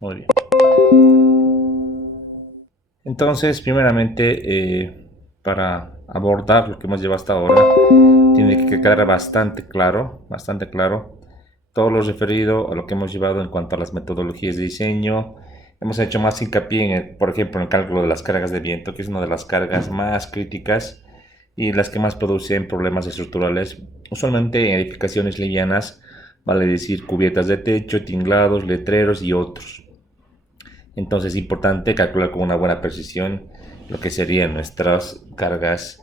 Muy bien. Entonces, primeramente, para abordar lo que hemos llevado hasta ahora, tiene que quedar bastante claro todo lo referido a lo que hemos llevado en cuanto a las metodologías de diseño. Hemos hecho más hincapié en, por ejemplo, en el cálculo de las cargas de viento, que es una de las cargas más críticas y las que más producen problemas estructurales, usualmente en edificaciones livianas, vale decir cubiertas de techo, tinglados, letreros y otros. Entonces es importante calcular con una buena precisión lo que serían nuestras cargas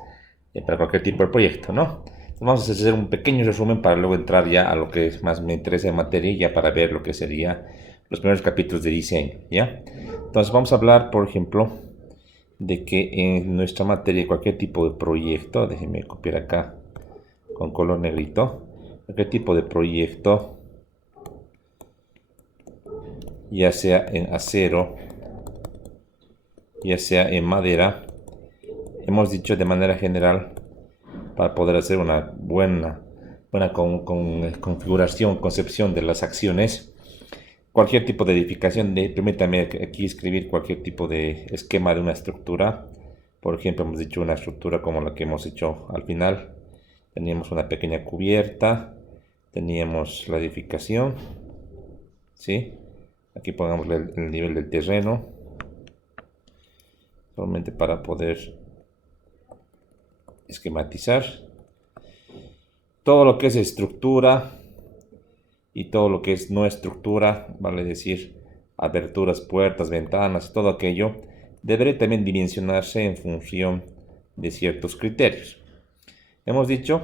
para cualquier tipo de proyecto, ¿no? Entonces vamos a hacer un pequeño resumen para luego entrar ya a lo que más me interesa en materia y ya para ver lo que sería los primeros capítulos de diseño, ¿ya? Entonces vamos a hablar, por ejemplo, de que en nuestra materia cualquier tipo de proyecto, déjenme copiar acá con color negrito, cualquier tipo de proyecto, ya sea en acero, ya sea en madera, hemos dicho de manera general, para poder hacer una buena configuración, concepción de las acciones, cualquier tipo de edificación, permítame aquí escribir cualquier tipo de esquema de una estructura. Por ejemplo, hemos dicho una estructura como la que hemos hecho al final. Teníamos una pequeña cubierta, teníamos la edificación, ¿sí? Aquí pongamos el nivel del terreno, solamente para poder esquematizar. Todo lo que es estructura y todo lo que es no estructura, vale decir aberturas, puertas, ventanas, todo aquello, deberá también dimensionarse en función de ciertos criterios. Hemos dicho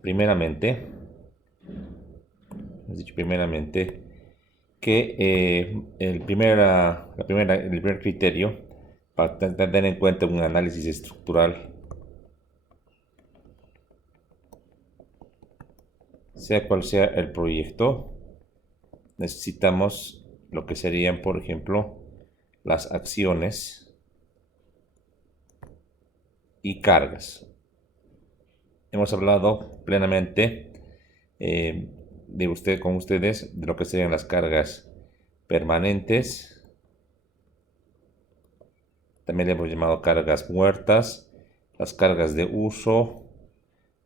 primeramente, que el primer criterio para tener en cuenta un análisis estructural, sea cual sea el proyecto, necesitamos lo que serían, por ejemplo, las acciones y cargas. Hemos hablado plenamente con ustedes de lo que serían las cargas permanentes. También le hemos llamado cargas muertas, las cargas de uso,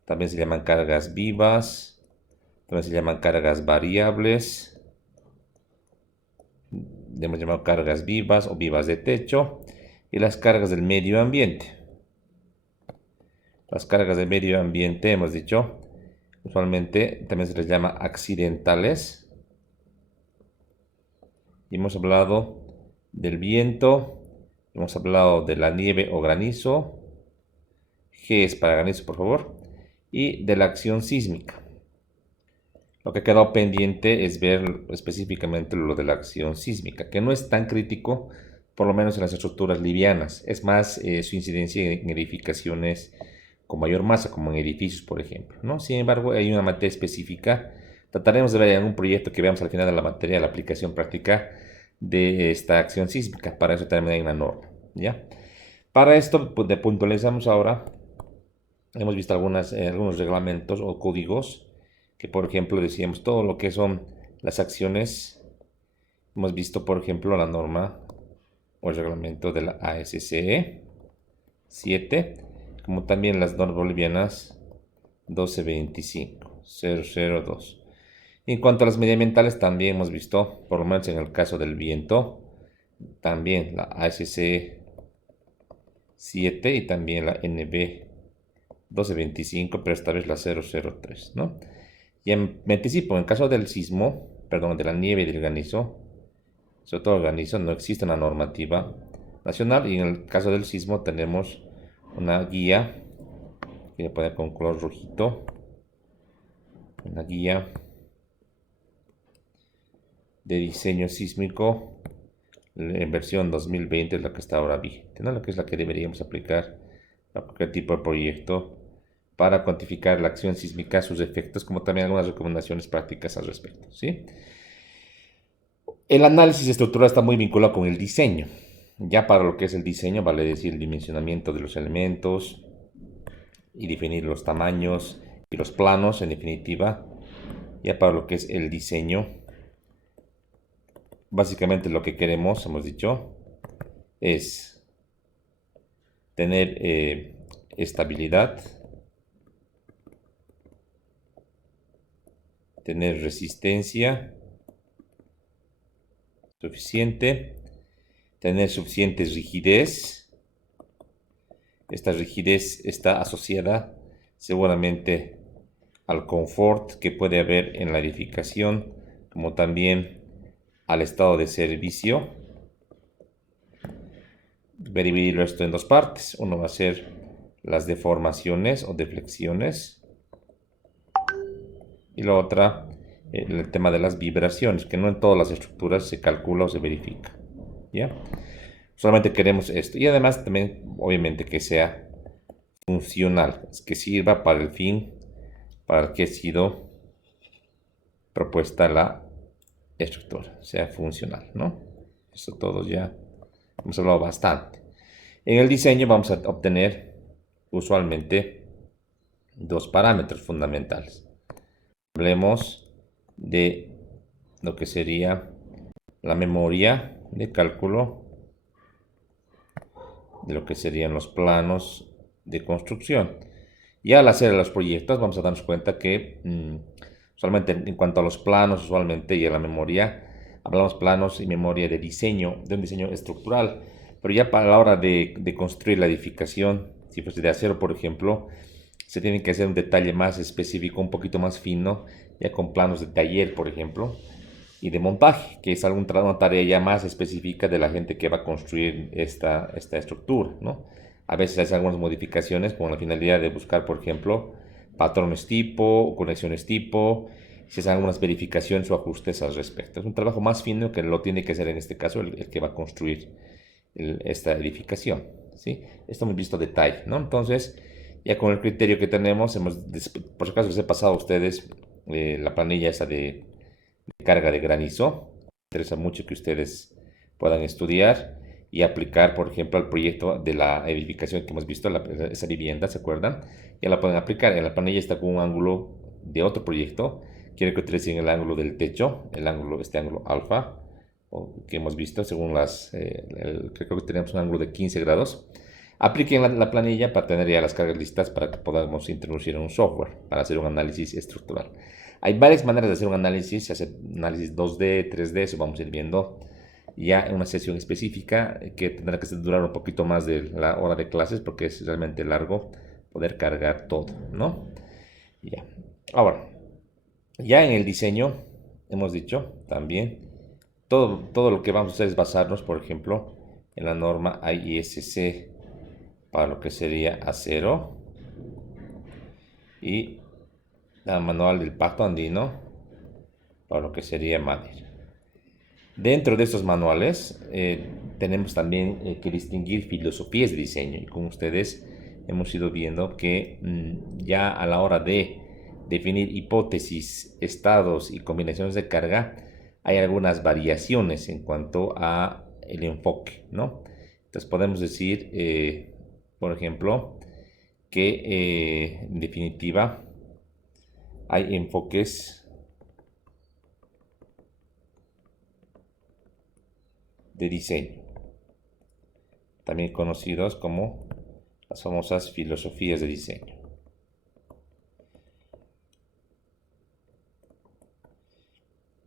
también se llaman cargas vivas, también se llaman cargas variables, le hemos llamado cargas vivas o vivas de techo, y las cargas del medio ambiente. Las cargas del medio ambiente, hemos dicho, usualmente también se les llama accidentales. Y hemos hablado del viento, hemos hablado de la nieve o granizo, G es para granizo por favor, y de la acción sísmica. Lo que ha quedado pendiente es ver específicamente lo de la acción sísmica, que no es tan crítico, por lo menos en las estructuras livianas. Es más su incidencia en edificaciones con mayor masa, como en edificios, por ejemplo, ¿no? Sin embargo, hay una materia específica. Trataremos de ver en un proyecto que veamos al final de la materia, la aplicación práctica de esta acción sísmica. Para eso también hay una norma, ¿ya? Para esto, pues, de puntualizamos ahora, hemos visto algunos reglamentos o códigos que, por ejemplo, decíamos todo lo que son las acciones. Hemos visto, por ejemplo, la norma o el reglamento de la ASCE 7, como también las normas bolivianas 1225-002. En cuanto a las medioambientales, también hemos visto, por lo menos en el caso del viento, también la ASCE 7 y también la NB 1225, pero esta vez la 003, ¿no? Me anticipo, en el caso del sismo, perdón, de la nieve y del granizo, sobre todo el granizo, no existe una normativa nacional y en el caso del sismo tenemos una guía, que voy a poner con color rojito, una guía de diseño sísmico en versión 2020, es la que está ahora vigente, ¿no? La que es la que deberíamos aplicar a cualquier tipo de proyecto para cuantificar la acción sísmica, sus efectos, como también algunas recomendaciones prácticas al respecto, ¿sí? El análisis estructural está muy vinculado con el diseño. Ya para lo que es el diseño, vale decir el dimensionamiento de los elementos y definir los tamaños y los planos, en definitiva. Ya para lo que es el diseño, Básicamente lo que queremos, hemos dicho, es tener estabilidad, tener resistencia suficiente, tener suficiente rigidez. Esta rigidez está asociada seguramente al confort que puede haber en la edificación, como también al estado de servicio. Voy a dividir esto en dos partes. Uno va a ser las deformaciones o deflexiones y la otra el tema de las vibraciones, que no en todas las estructuras se calcula o se verifica. ¿Ya? Solamente queremos esto. Y además también, obviamente, que sea funcional, que sirva para el fin para el que ha sido propuesta la estructura, sea funcional, ¿no? Eso todo ya hemos hablado bastante. En el diseño vamos a obtener usualmente dos parámetros fundamentales. Hablemos de lo que sería la memoria de cálculo, de lo que serían los planos de construcción. Y al hacer los proyectos vamos a darnos cuenta que usualmente en cuanto a los planos usualmente y a la memoria, hablamos planos y memoria de diseño, de un diseño estructural. Pero ya para la hora de construir la edificación, si fuese de acero por ejemplo, se tiene que hacer un detalle más específico, un poquito más fino, ya con planos de taller por ejemplo, y de montaje, que es una tarea ya más específica de la gente que va a construir esta estructura, ¿no? A veces hacen algunas modificaciones con la finalidad de buscar, por ejemplo, patrones tipo, conexiones tipo, si hacen algunas verificaciones o ajustes al respecto. Es un trabajo más fino que lo tiene que hacer en este caso el que va a construir esta edificación, ¿sí? Esto hemos visto detalle, ¿no? Entonces, ya con el criterio que tenemos, por si acaso les he pasado a ustedes la planilla esa de carga de granizo. Me interesa mucho que ustedes puedan estudiar y aplicar, por ejemplo, al proyecto de la edificación que hemos visto, esa vivienda, ¿se acuerdan? Ya la pueden aplicar. En la planilla está con un ángulo de otro proyecto. Quiero que utilicen el ángulo del techo, este ángulo alfa, que hemos visto según creo que tenemos un ángulo de 15 grados. Apliquen la planilla para tener ya las cargas listas para que podamos introducir en un software para hacer un análisis estructural. Hay varias maneras de hacer un análisis, se hace análisis 2D, 3D, eso vamos a ir viendo ya en una sesión específica que tendrá que durar un poquito más de la hora de clases porque es realmente largo poder cargar todo, ¿no? Ya. Ahora, ya en el diseño hemos dicho también todo lo que vamos a hacer es basarnos, por ejemplo, en la norma ISC para lo que sería acero y la manual del Pacto Andino para lo que sería madera. Dentro de estos manuales tenemos también que distinguir filosofías de diseño y con ustedes hemos ido viendo que ya a la hora de definir hipótesis, estados y combinaciones de carga hay algunas variaciones en cuanto a el enfoque, ¿no? Entonces podemos decir, por ejemplo, que en definitiva hay enfoques de diseño, también conocidos como las famosas filosofías de diseño.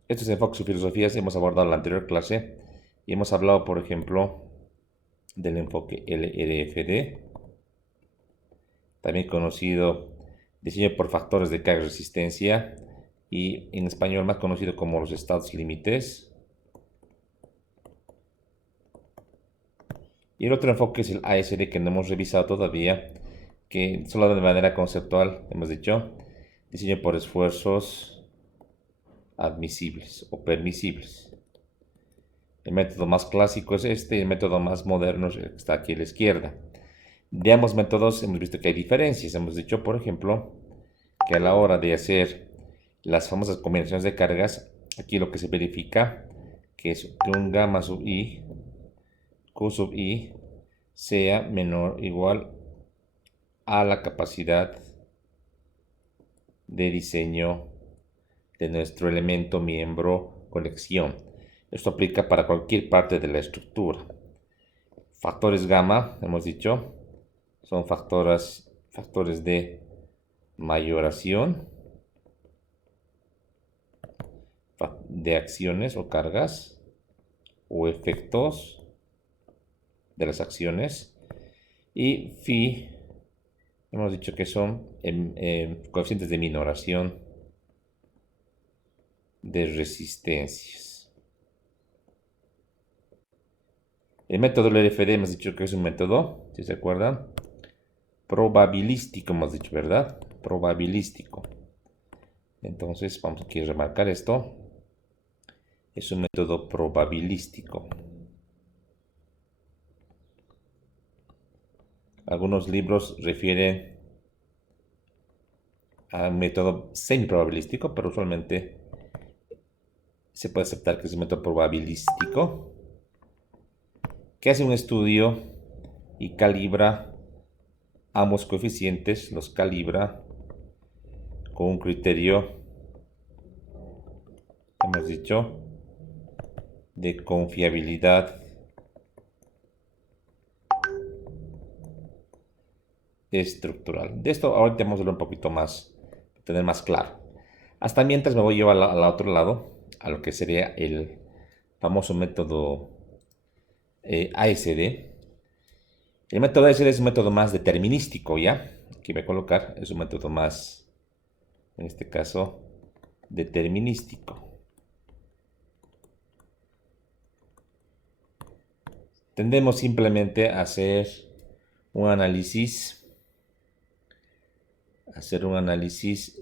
Estos enfoques y filosofías hemos abordado en la anterior clase y hemos hablado, por ejemplo, del enfoque LRFD, también conocido diseño por factores de carga y resistencia y en español más conocido como los estados límites. Y el otro enfoque es el ASD que no hemos revisado todavía, que solo de manera conceptual hemos dicho, diseño por esfuerzos admisibles o permisibles. El método más clásico es este y el método más moderno está aquí a la izquierda. De ambos métodos hemos visto que hay diferencias. Hemos dicho, por ejemplo, que a la hora de hacer las famosas combinaciones de cargas, aquí lo que se verifica que es que un gamma sub i, q sub i, sea menor o igual a la capacidad de diseño de nuestro elemento miembro conexión. Esto aplica para cualquier parte de la estructura. Factores gamma, hemos dicho, son factores de mayoración de acciones o cargas o efectos de las acciones. Y phi, hemos dicho que son coeficientes de minoración de resistencias. El método LFD hemos dicho que es un método, si se acuerdan, probabilístico, hemos dicho, ¿verdad? Probabilístico. Entonces vamos aquí a remarcar esto. Es un método probabilístico. Algunos libros refieren a un método semi-probabilístico, pero usualmente se puede aceptar que es un método probabilístico, que hace un estudio y calibra ambos coeficientes, los calibra con un criterio, hemos dicho, de confiabilidad estructural. De esto ahorita vamos a hablar un poquito más, para tener más claro. Hasta mientras me voy yo al otro lado, a lo que sería el famoso método ASD. El método ASD es un método más determinístico, ¿ya? Aquí voy a colocar, es un método más, en este caso, determinístico. Tendemos simplemente a hacer un análisis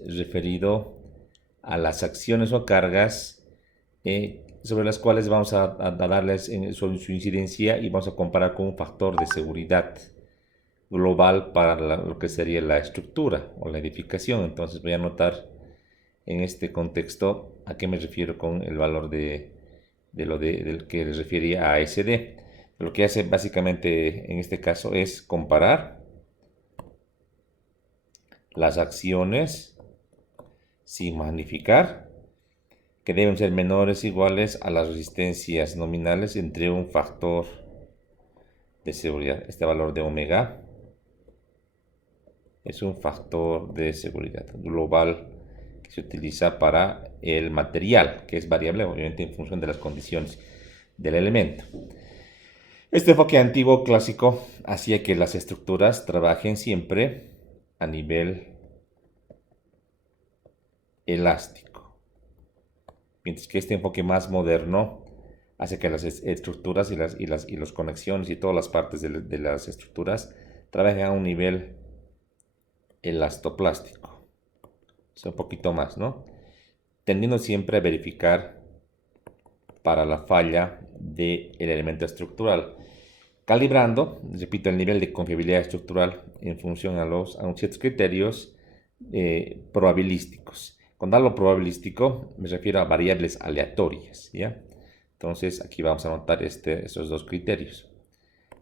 referido a las acciones o cargas sobre las cuales vamos a darles su incidencia y vamos a comparar con un factor de seguridad global para lo que sería la estructura o la edificación. Entonces voy a anotar en este contexto a qué me refiero con el valor del que les refería a ASD. Lo que hace básicamente en este caso es comparar las acciones sin magnificar, que deben ser menores o iguales a las resistencias nominales entre un factor de seguridad. Este valor de omega es un factor de seguridad global que se utiliza para el material, que es variable obviamente en función de las condiciones del elemento. Este enfoque antiguo clásico hacía que las estructuras trabajen siempre a nivel elástico, mientras que este enfoque más moderno hace que las estructuras y las conexiones y todas las partes de las estructuras trabajen a un nivel elastoplástico, o sea, un poquito más, ¿no? Tendiendo siempre a verificar para la falla del elemento estructural, calibrando, repito, el nivel de confiabilidad estructural en función a ciertos criterios probabilísticos. Cuando hablo probabilístico me refiero a variables aleatorias, ¿ya? Entonces aquí vamos a anotar esos dos criterios.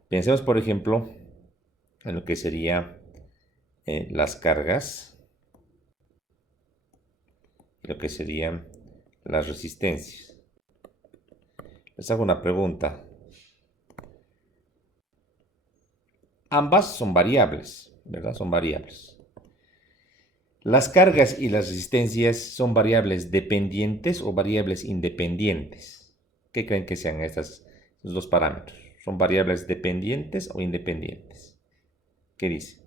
Pensemos, por ejemplo, en lo que sería las cargas y lo que serían las resistencias. Les hago una pregunta. Ambas son variables, ¿verdad? Son variables. ¿Las cargas y las resistencias son variables dependientes o variables independientes? ¿Qué creen que sean esos dos parámetros? ¿Son variables dependientes o independientes? ¿Qué dice?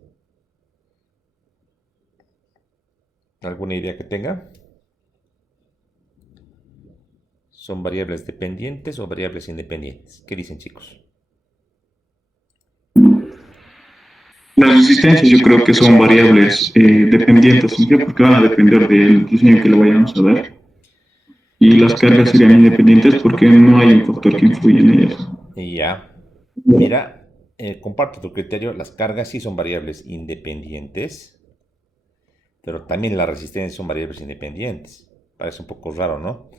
¿Alguna idea que tenga? ¿Son variables dependientes o variables independientes? ¿Qué dicen, chicos? Las resistencias yo creo que son variables dependientes, ¿sí? Porque van a depender del diseño que le vayamos a dar. Y las cargas serían independientes porque no hay un factor que influya en ellas. Y ya, mira, comparto tu criterio, las cargas sí son variables independientes, pero también las resistencias son variables independientes. Parece un poco raro, ¿no?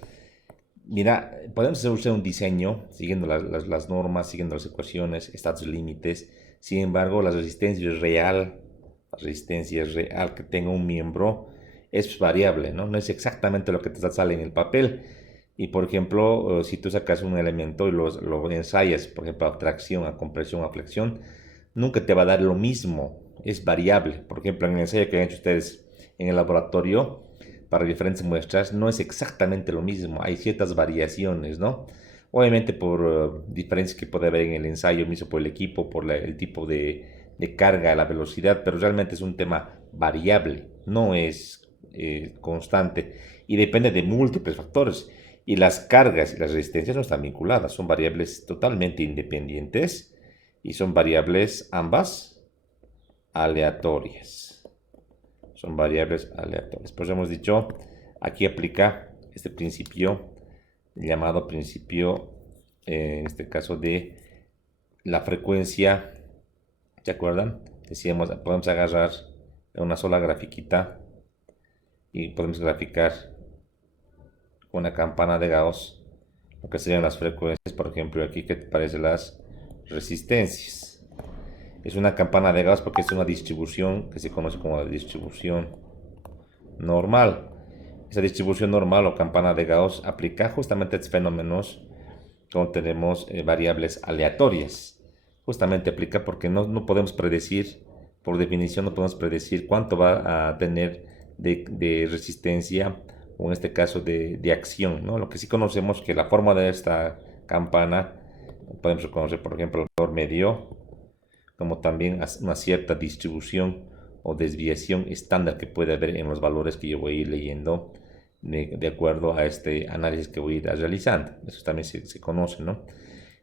Mira, podemos hacer un diseño siguiendo las normas, siguiendo las ecuaciones, estados límites. Sin embargo, la resistencia que tenga un miembro es variable, ¿no? No es exactamente lo que te sale en el papel. Y por ejemplo, si tú sacas un elemento y lo ensayas, por ejemplo, a tracción, a compresión, a flexión, nunca te va a dar lo mismo, es variable. Por ejemplo, en el ensayo que han hecho ustedes en el laboratorio, para diferentes muestras, no es exactamente lo mismo, hay ciertas variaciones, ¿no? Obviamente por diferencias que puede haber en el ensayo mismo, por el equipo, por el tipo de carga, la velocidad, pero realmente es un tema variable, no es constante y depende de múltiples factores. Y las cargas y las resistencias no están vinculadas, son variables totalmente independientes y son variables ambas aleatorias. Son variables aleatorias. Pues hemos dicho, aquí aplica este principio llamado principio, en este caso de la frecuencia. ¿Se acuerdan? Decíamos, podemos agarrar una sola grafiquita y podemos graficar una campana de Gauss, lo que serían las frecuencias, por ejemplo, aquí que te parece las resistencias. Es una campana de Gauss porque es una distribución que se conoce como la distribución normal. Esa distribución normal o campana de Gauss aplica justamente a estos fenómenos cuando tenemos variables aleatorias. Justamente aplica porque no podemos predecir, por definición no podemos predecir cuánto va a tener de resistencia o en este caso de acción, ¿no? Lo que sí conocemos que la forma de esta campana podemos reconocer, por ejemplo, el valor medio, como también una cierta distribución o desviación estándar que puede haber en los valores que yo voy a ir leyendo de acuerdo a este análisis que voy a ir realizando. Eso también se conoce, ¿no?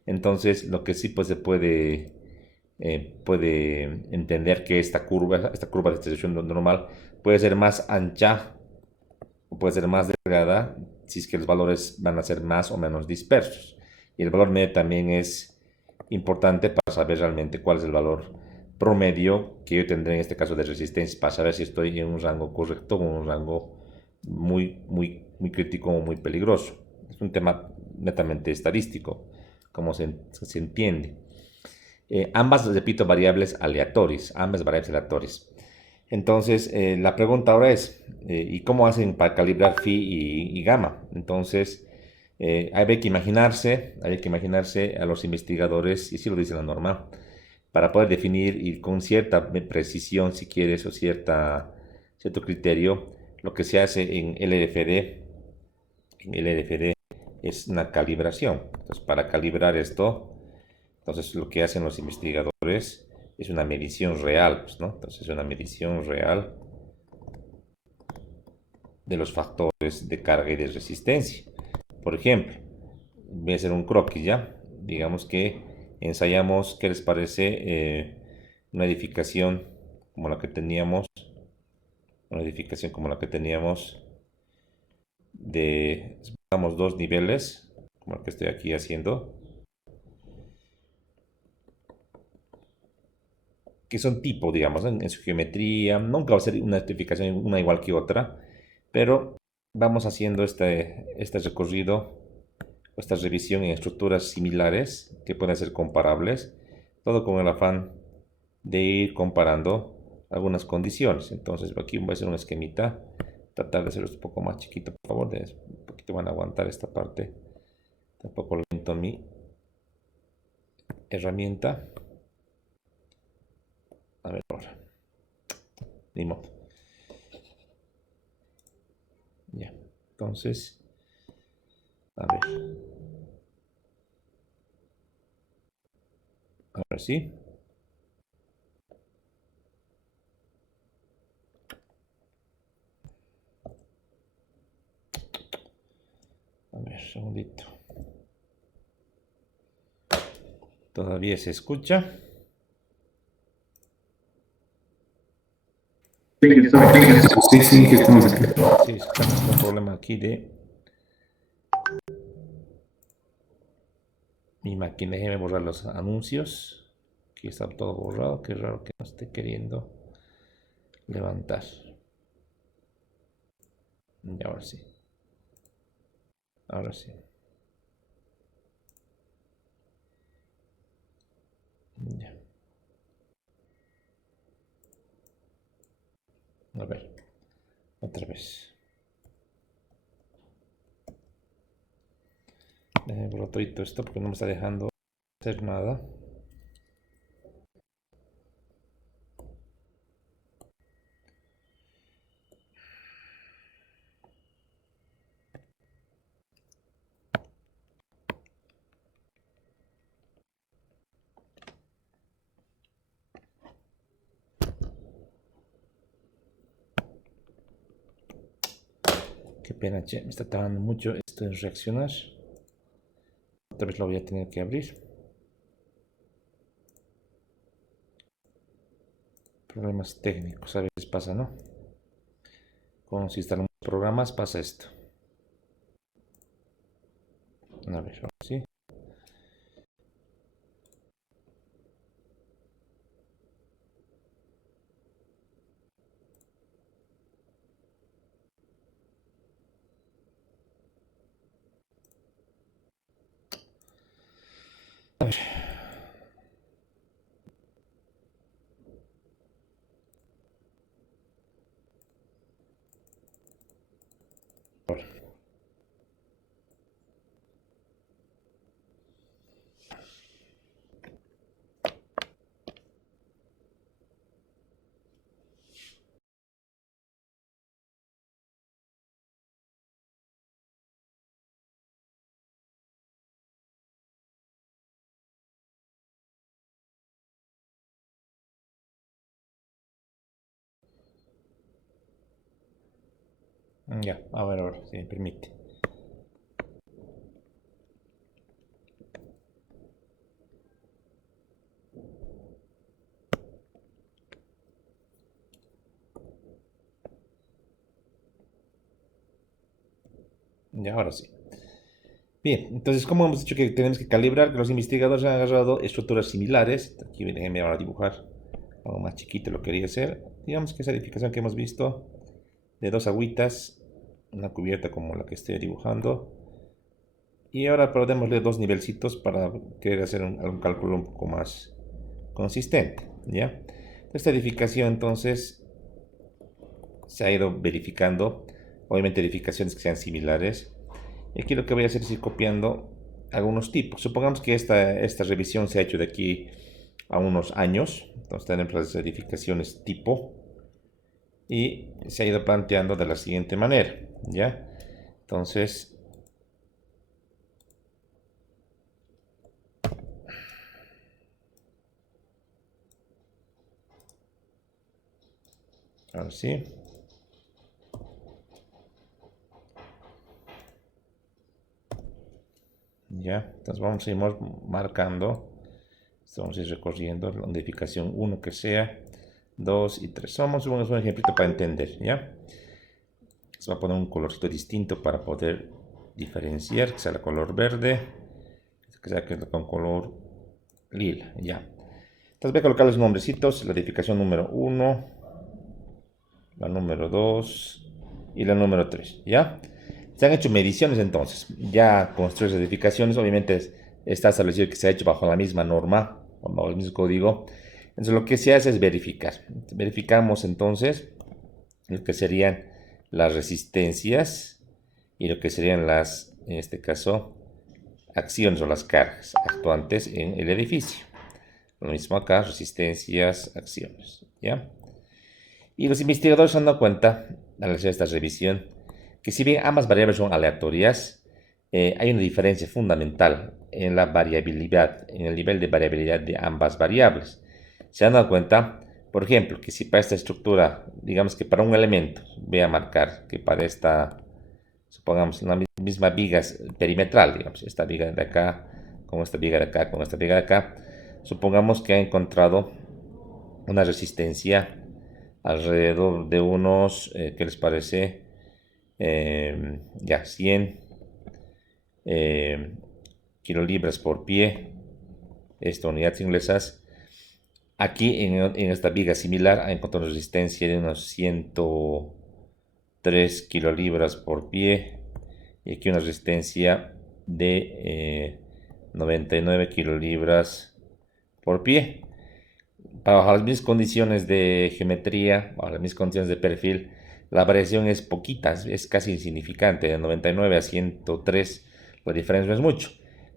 Entonces, lo que sí pues, se puede entender que esta curva de distribución normal puede ser más ancha o puede ser más delgada si es que los valores van a ser más o menos dispersos. Y el valor medio también es importante para saber realmente cuál es el valor promedio que yo tendré en este caso de resistencia para saber si estoy en un rango correcto o en un rango muy crítico o muy peligroso. Es un tema netamente estadístico, como se entiende. Ambas, repito, variables aleatorias, ambas variables aleatorias. Entonces, la pregunta ahora es, ¿y cómo hacen para calibrar phi y gamma? Entonces, hay que imaginarse a los investigadores, y así lo dice la norma, para poder definir y con cierta precisión, si quieres, o cierto criterio, lo que se hace en LFD es una calibración. Entonces, para calibrar esto, entonces lo que hacen los investigadores es una medición real, pues, ¿no? Entonces, una medición real de los factores de carga y de resistencia. Por ejemplo, voy a hacer un croquis ya. Digamos que ensayamos, ¿qué les parece? Una edificación como la que teníamos, una edificación como la que teníamos de, digamos, dos niveles, como la que estoy aquí haciendo, que son tipo, digamos, en su geometría. Nunca va a ser una edificación una igual que otra, pero vamos haciendo este recorrido, esta revisión en estructuras similares que pueden ser comparables, todo con el afán de ir comparando algunas condiciones. Entonces aquí voy a hacer un esquemita, tratar de hacerlo un poco más chiquito, por favor, un poquito van a aguantar esta parte, tampoco lento mi herramienta. A ver ahora, ni modo. Ya, entonces, a ver, ahora sí. A ver, segundito. Todavía se escucha. Sí, sí, que estamos aquí. Sí, estamos con un problema aquí de mi máquina. Déjeme borrar los anuncios. Aquí está todo borrado. Qué raro que no esté queriendo levantar. Y ahora sí. Ahora sí. Ya. A ver. Otra vez. Borro todo esto porque no me está dejando hacer nada. Qué pena, che, me está tardando mucho esto en reaccionar. Otra vez lo voy a tener que abrir. Problemas técnicos, a veces pasa, ¿no? Cuando se instalan programas pasa esto. A ver, ahora sí. A ver. Ahora. Ya, ahora, si me permite. Ya, ahora sí. Bien, entonces, como hemos dicho que tenemos que calibrar, que los investigadores han agarrado estructuras similares. Aquí déjenme ahora dibujar algo más chiquito, lo quería hacer. Digamos que esa edificación que hemos visto de dos agüitas, una cubierta como la que estoy dibujando. Y ahora démosle dos nivelcitos para querer hacer algún cálculo un poco más consistente, ¿ya? Esta edificación entonces se ha ido verificando, obviamente edificaciones que sean similares. Y aquí lo que voy a hacer es ir copiando algunos tipos. Supongamos que esta revisión se ha hecho de aquí a unos años. Entonces tenemos las edificaciones tipo y se ha ido planteando de la siguiente manera, ¿ya? Entonces, ahora sí. Ya, entonces vamos a ir marcando. Vamos a ir recorriendo la edificación 1 que sea, 2 y 3. Vamos a un ejemplito para entender, ¿ya? Se va a poner un colorcito distinto para poder diferenciar, que sea el color verde, que sea con color lila, ya. Entonces voy a colocar los nombrecitos, la edificación número 1, la número 2 y la número 3, ¿ya? Se han hecho mediciones entonces, ya construir las edificaciones, obviamente está establecido que se ha hecho bajo la misma norma, o bajo el mismo código. Entonces lo que se hace es verificar. Verificamos entonces lo que serían las resistencias y lo que serían las, en este caso, acciones o las cargas actuantes en el edificio. Lo mismo acá, resistencias, acciones, ¿ya? Y los investigadores se han dado cuenta, al hacer esta revisión, que si bien ambas variables son aleatorias, hay una diferencia fundamental en la variabilidad, en el nivel de variabilidad de ambas variables. Se han dado cuenta, por ejemplo, que si para esta estructura, digamos que para un elemento, voy a marcar que para esta, supongamos, la misma viga perimetral, digamos, esta viga de acá, con esta viga de acá, con esta viga de acá, supongamos que ha encontrado una resistencia alrededor de unos, ¿qué les parece? Ya 100 kilolibras por pie, esta unidades inglesas. Aquí en esta viga similar ha encontrado una resistencia de unos 103 kilolibras por pie y aquí una resistencia de 99 kilolibras por pie. Bajo las mismas condiciones de geometría, bajo las mismas condiciones de perfil, la variación es poquita, es casi insignificante, de 99 a 103. La diferencia no es mucho.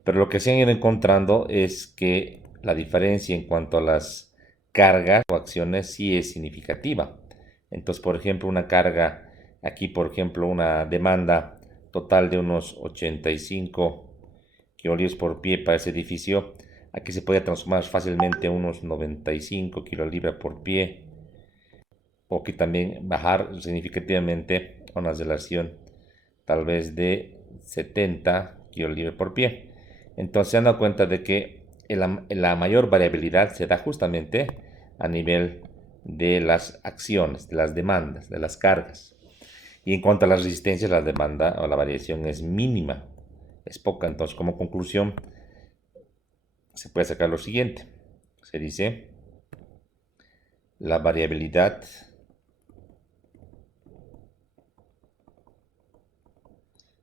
Pero lo que se han ido encontrando es que la diferencia en cuanto a las cargas o acciones sí es significativa. Entonces, por ejemplo, una carga, aquí por ejemplo, una demanda total de unos 85 kilolibras por pie para ese edificio, aquí se puede transformar fácilmente a unos 95 kilolibras por pie, o que también bajar significativamente a una relación tal vez de 70 kilolibras por pie. Entonces se han dado cuenta de que la mayor variabilidad se da justamente a nivel de las acciones, de las demandas, de las cargas. Y en cuanto a las resistencias, la demanda o la variación es mínima, es poca. Entonces, como conclusión, se puede sacar lo siguiente. Se dice, la variabilidad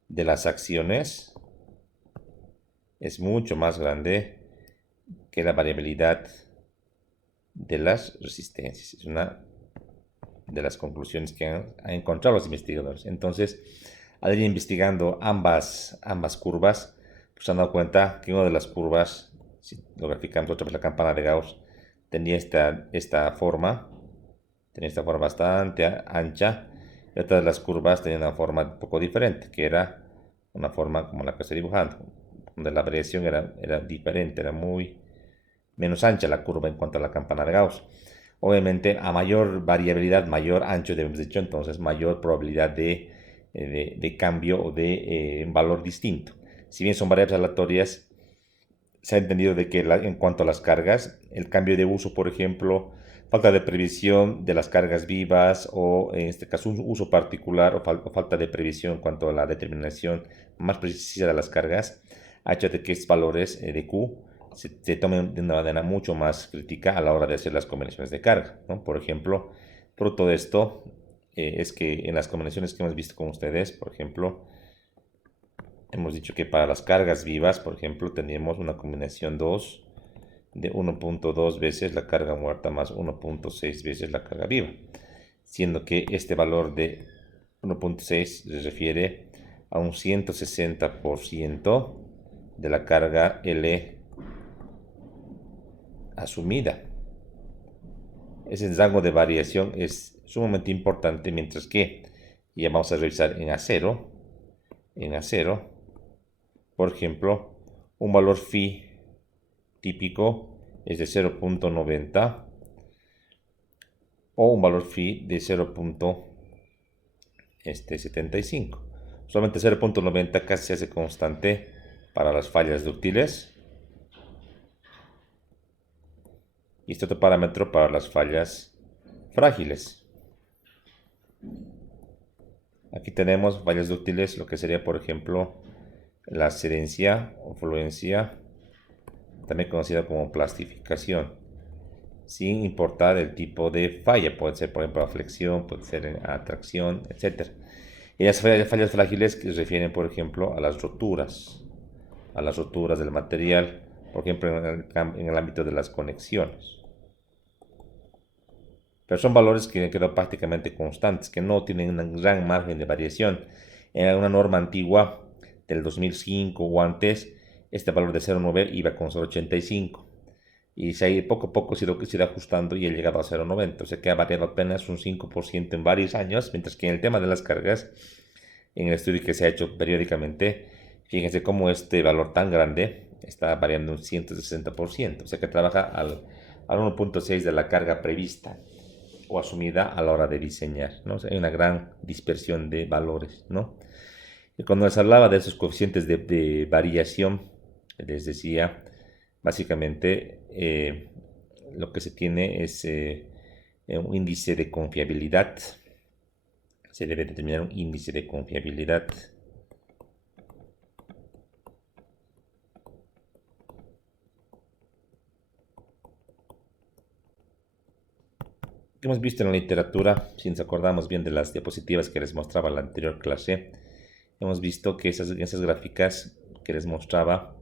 de las acciones es mucho más grande que la variabilidad de las resistencias. Es una de las conclusiones que han encontrado los investigadores. Entonces, al ir investigando ambas curvas, pues se han dado cuenta que una de las curvas, si lo graficamos otra vez la campana de Gauss, tenía tenía esta forma bastante ancha, y otra de las curvas tenía una forma un poco diferente, que era una forma como la que estoy dibujando, donde la variación era diferente, era muy menos ancha la curva en cuanto a la campana de Gauss. Obviamente, a mayor variabilidad, mayor ancho de dicho, entonces mayor probabilidad de cambio o de valor distinto. Si bien son variables aleatorias, se ha entendido de que en cuanto a las cargas, el cambio de uso, por ejemplo, falta de previsión de las cargas vivas o en este caso un uso particular o falta de previsión en cuanto a la determinación más precisa de las cargas, ha hecho de que estos valores de Q se tomen de una manera mucho más crítica a la hora de hacer las combinaciones de carga, ¿no? Por ejemplo, fruto de esto es que en las combinaciones que hemos visto con ustedes, por ejemplo, hemos dicho que para las cargas vivas, por ejemplo, tenemos una combinación 2 de 1.2 veces la carga muerta más 1.6 veces la carga viva, siendo que este valor de 1.6 se refiere a un 160% de la carga L asumida. Ese rango de variación es sumamente importante, mientras que ya vamos a revisar en acero, por ejemplo, un valor phi típico es de 0.90 o un valor phi de 0.75. Solamente 0.90 casi se hace constante para las fallas dúctiles y este otro parámetro para las fallas frágiles. Aquí tenemos fallas dúctiles, lo que sería, por ejemplo, la cedencia o fluencia, también conocida como plastificación, sin importar el tipo de falla. Puede ser, por ejemplo, flexión, puede ser atracción, etc. Y las fallas frágiles que se refieren, por ejemplo, a las roturas del material, por ejemplo, en el ámbito de las conexiones. Pero son valores que han quedado prácticamente constantes, que no tienen un gran margen de variación. En una norma antigua del 2005 o antes, este valor de 0,9 iba con 0,85 y se ha poco a poco se ha ido ajustando y ha llegado a 0,90, o sea que ha variado apenas un 5% en varios años, mientras que en el tema de las cargas, en el estudio que se ha hecho periódicamente, fíjense cómo este valor tan grande está variando un 160%, o sea que trabaja al 1.6 de la carga prevista o asumida a la hora de diseñar, ¿no? O sea, hay una gran dispersión de valores, ¿no? Y cuando les hablaba de esos coeficientes de variación, les decía, básicamente, lo que se tiene es un índice de confiabilidad. Se debe determinar un índice de confiabilidad. Que hemos visto en la literatura, si nos acordamos bien de las diapositivas que les mostraba en la anterior clase, hemos visto que esas gráficas que les mostraba,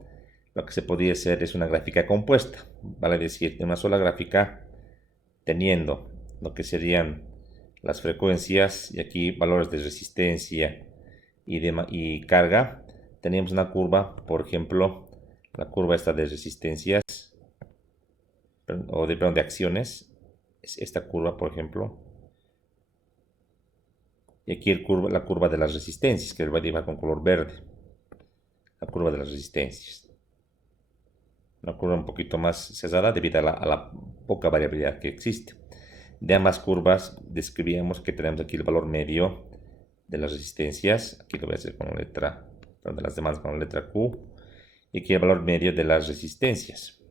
lo que se podría hacer es una gráfica compuesta, vale decir, de una sola gráfica teniendo lo que serían las frecuencias y aquí valores de resistencia y carga, teníamos una curva, por ejemplo, la curva esta de resistencias, perdón, de acciones, es esta curva, por ejemplo, y aquí la curva de las resistencias, que va con color verde, la curva de las resistencias. Una curva un poquito más cerrada debido a la poca variabilidad que existe. De ambas curvas describíamos que tenemos aquí el valor medio de las resistencias, aquí lo voy a hacer con la letra, perdón, de las demás con la letra Q, y aquí el valor medio de las resistencias.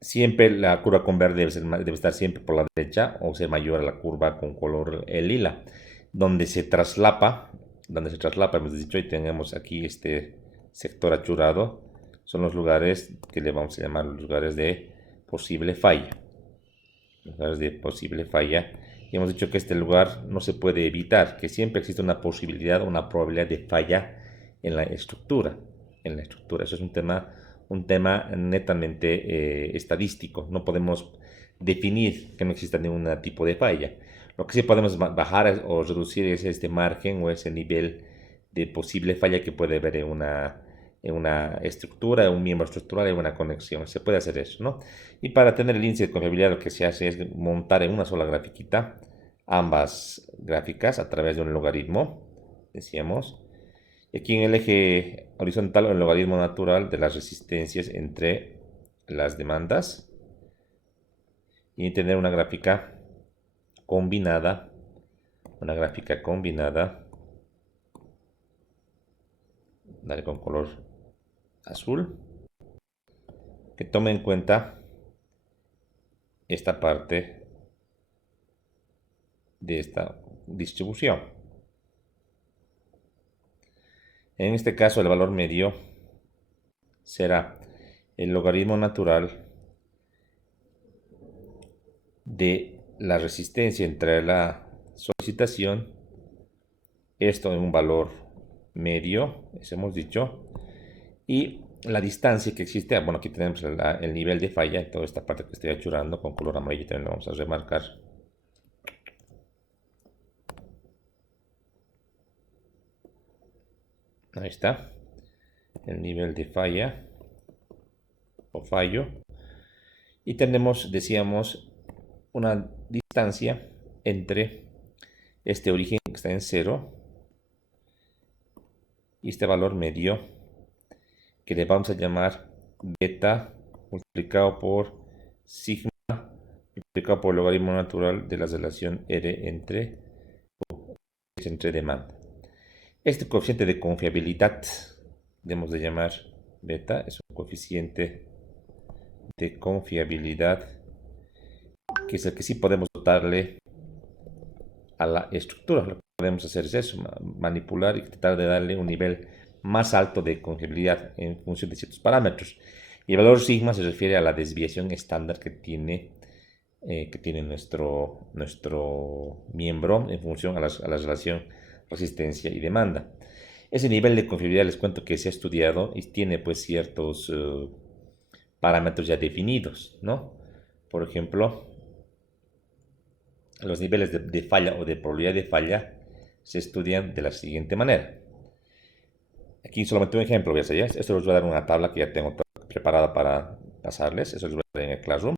Siempre la curva con verde debe estar siempre por la derecha o ser mayor a la curva con color lila. Donde se traslapa, hemos dicho, y tenemos aquí este sector achurado, son los lugares que le vamos a llamar los lugares de posible falla. Lugares de posible falla. Y hemos dicho que este lugar no se puede evitar, que siempre existe una posibilidad, una probabilidad de falla en la estructura. Eso es un tema netamente estadístico. No podemos definir que no exista ningún tipo de falla. Lo que sí podemos bajar o reducir es este margen o ese nivel de posible falla que puede haber en una estructura, en un miembro estructural, en una conexión. Se puede hacer eso, ¿no? Y para tener el índice de confiabilidad lo que se hace es montar en una sola grafiquita ambas gráficas a través de un logaritmo, decíamos. Y aquí en el eje horizontal el logaritmo natural de las resistencias entre las demandas y tener una gráfica combinada, dale con color azul, que tome en cuenta esta parte de esta distribución. En este caso el valor medio será el logaritmo natural de la resistencia entre la solicitación, esto en un valor medio, eso hemos dicho, y la distancia que existe. Bueno, aquí tenemos el nivel de falla, toda esta parte que estoy achurando con color amarillo también lo vamos a remarcar. Ahí está, el nivel de falla o fallo. Y tenemos, decíamos, una distancia entre este origen que está en 0 y este valor medio que le vamos a llamar beta multiplicado por sigma multiplicado por el logaritmo natural de la relación R entre demanda. Este coeficiente de confiabilidad debemos de llamar beta, es un coeficiente de confiabilidad que es el que sí podemos dotarle a la estructura. Lo que podemos hacer es eso, manipular y tratar de darle un nivel más alto de confiabilidad en función de ciertos parámetros. Y el valor sigma se refiere a la desviación estándar que tiene nuestro miembro en función a la relación resistencia y demanda. Ese nivel de confiabilidad les cuento que se ha estudiado y tiene pues ciertos parámetros ya definidos, ¿no? Por ejemplo, los niveles de falla o de probabilidad de falla se estudian de la siguiente manera. Aquí solamente un ejemplo voy a hacer. Esto les voy a dar una tabla que ya tengo preparada para pasarles. Eso les voy a dar en el Classroom.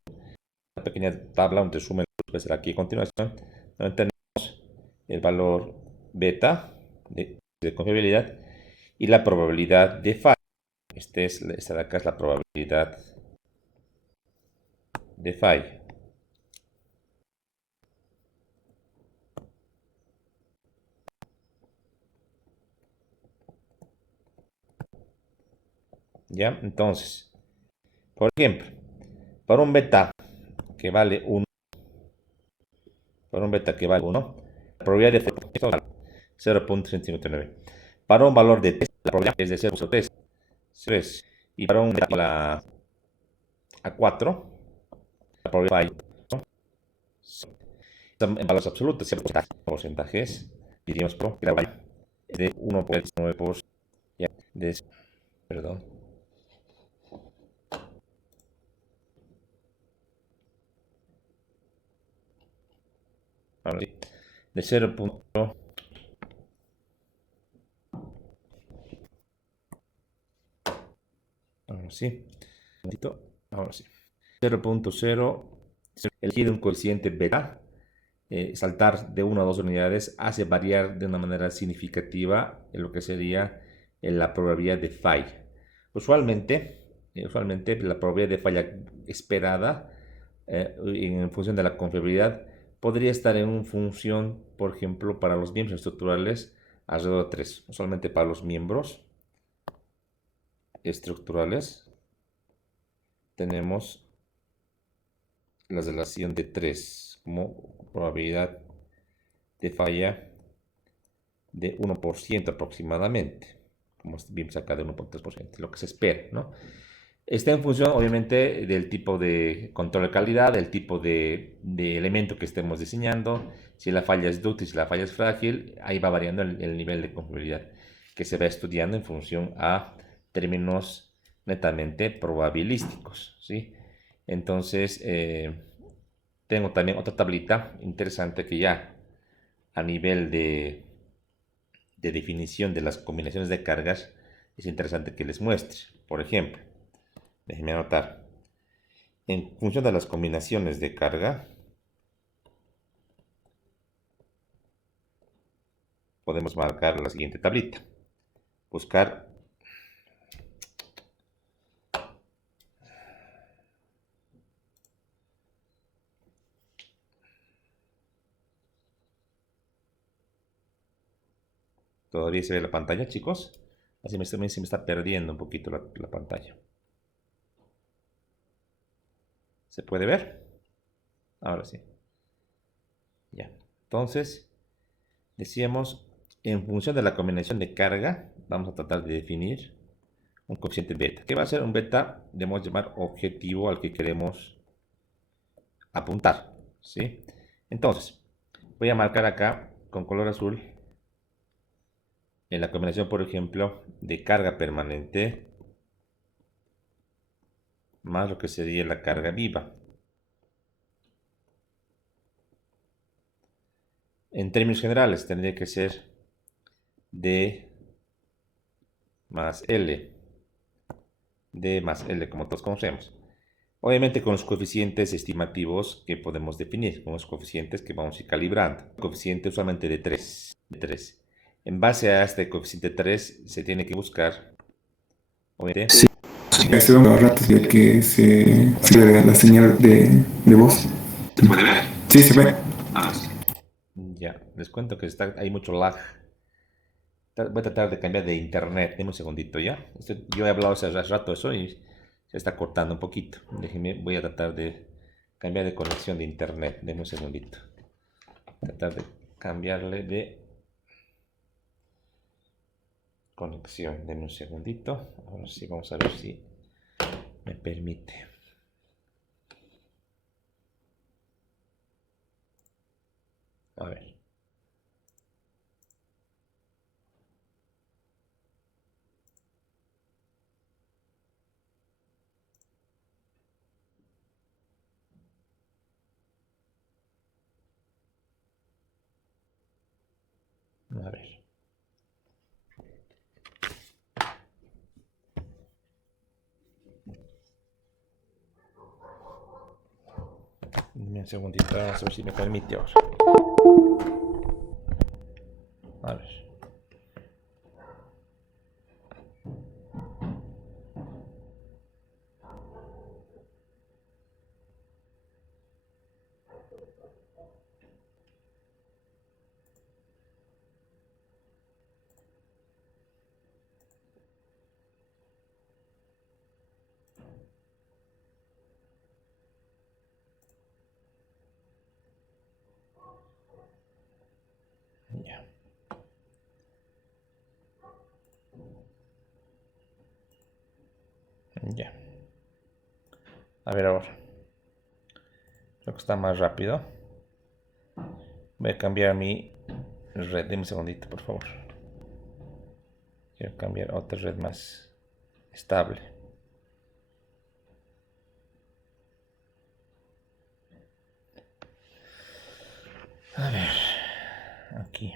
Una pequeña tabla, un resumen que voy a hacer aquí a continuación, donde tenemos el valor beta de confiabilidad y la probabilidad de falla. Esta de acá es la probabilidad de falla. ¿Ya? Entonces, por ejemplo, para un beta que vale 1, la probabilidad de falla es 0.359. Para un valor de 3, la probabilidad es de 0.3. Y para un beta a 4, la probabilidad de falla en valores absolutos, porcentajes, diríamos que la falla es de 1.19%. Perdón. Ahora sí, de 0. ahora sí. Ahora sí. 0.0, elegir un coeficiente beta, saltar de 1 a 2 unidades hace variar de una manera significativa en lo que sería la probabilidad de falla. Usualmente la probabilidad de falla esperada en función de la confiabilidad podría estar en función, por ejemplo, para los miembros estructurales alrededor de 3. Usualmente para los miembros estructurales tenemos la relación de 3 como probabilidad de falla de 1% aproximadamente, como vimos acá de 1.3%, lo que se espera, ¿no? Está en función, obviamente, del tipo de control de calidad, del tipo de elemento que estemos diseñando. Si la falla es dúctil, si la falla es frágil, ahí va variando el nivel de confiabilidad que se va estudiando en función a términos netamente probabilísticos, ¿sí? Entonces, tengo también otra tablita interesante que ya a nivel de definición de las combinaciones de cargas es interesante que les muestre. Por ejemplo, déjenme anotar. En función de las combinaciones de carga, podemos marcar la siguiente tablita. Buscar ¿Todavía se ve la pantalla, chicos? Así se me está perdiendo un poquito la pantalla. ¿Se puede ver? Ahora sí. Ya. Entonces, decíamos, en función de la combinación de carga, vamos a tratar de definir un coeficiente beta. ¿Qué va a ser un beta? Debemos llamar objetivo al que queremos apuntar. ¿Sí? Entonces, voy a marcar acá con color azul en la combinación, por ejemplo, de carga permanente más lo que sería la carga viva. En términos generales tendría que ser D más L. D más L, como todos conocemos. Obviamente con los coeficientes estimativos que podemos definir, con los coeficientes que vamos a ir calibrando. Coeficiente usualmente de 3. En base a este coeficiente 3 se tiene que buscar, obviamente, Sí, estoy dando ratos de que se ve la señal de voz. ¿Se puede ver? Sí, se ve. Ah, sí. ya, les cuento que hay mucho lag. Voy a tratar de cambiar de internet. Deme un segundito ya. Yo he hablado hace rato eso y se está cortando un poquito. Déjenme, voy a tratar de cambiar de conexión de internet. Deme un segundito. Tratar de cambiarle de conexión. Deme un segundito. Ahora sí, vamos a ver si me permite. A ver. A ver. Deme un segundito. Vamos a ver si me permite ahora. A ver. Ya. Ya. A ver ahora. Creo que está más rápido. Voy a cambiar mi red. Deme un segundito, por favor. Quiero cambiar a otra red más estable. A ver, aquí.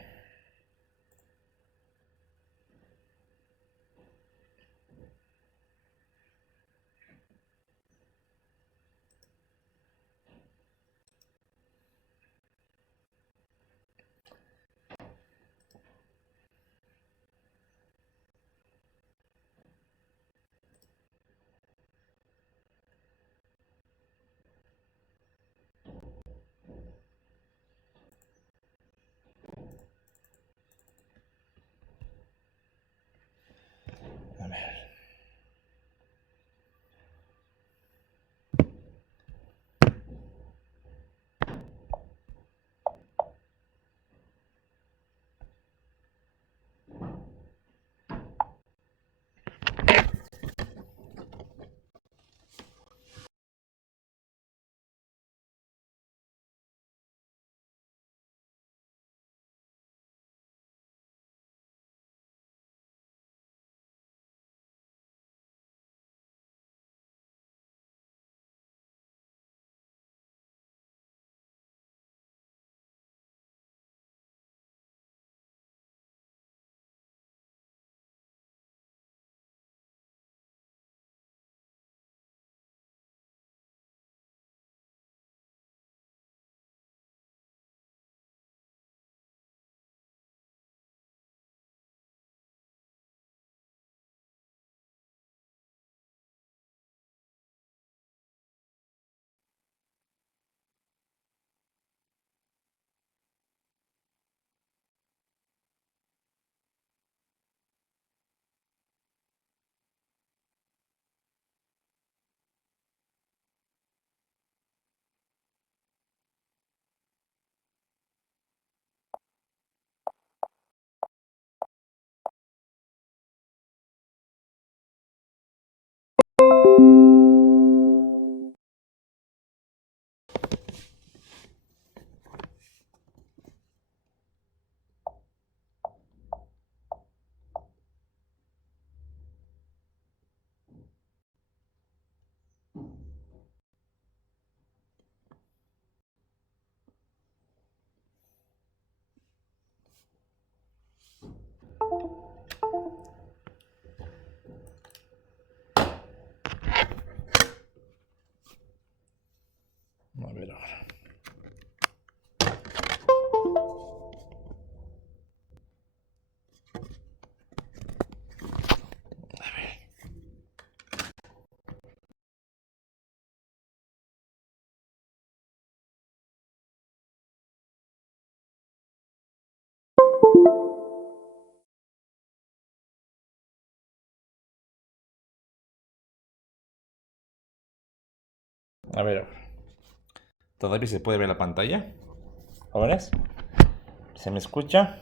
A ver, ¿todavía se puede ver la pantalla? ¿Jóvenes? ¿Se me escucha?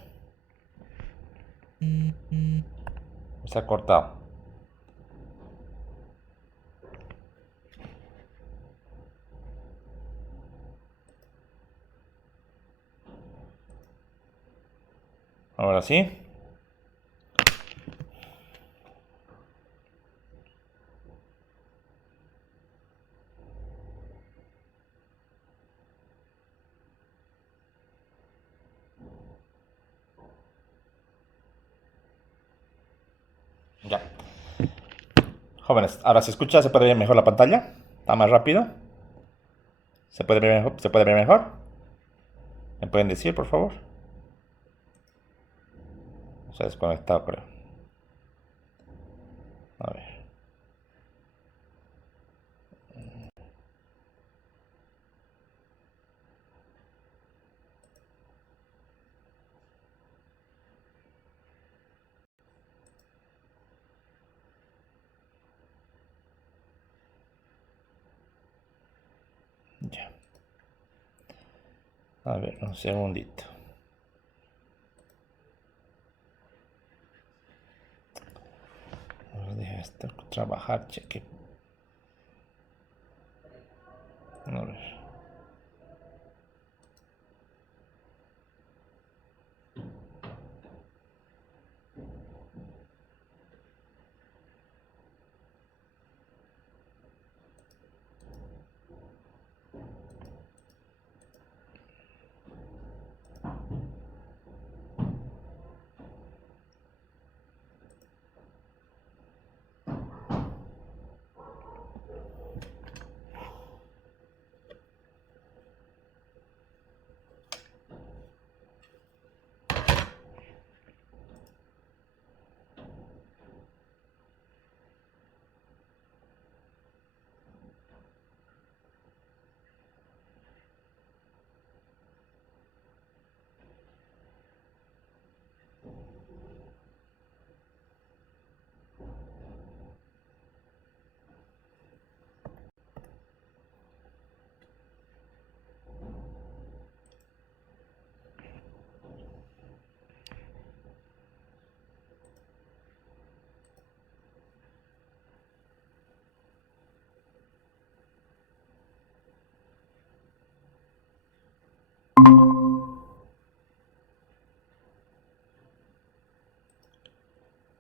Está cortado. Ahora sí. Ya. Jóvenes, ahora se escucha, se puede ver mejor la pantalla. Está más rápido. ¿Se puede ver mejor? ¿Se puede ver mejor? ¿Me pueden decir, por favor? Se ha desconectado, creo. A ver. Ya. A ver, un segundito. Deja esto trabajar, cheque. A ver.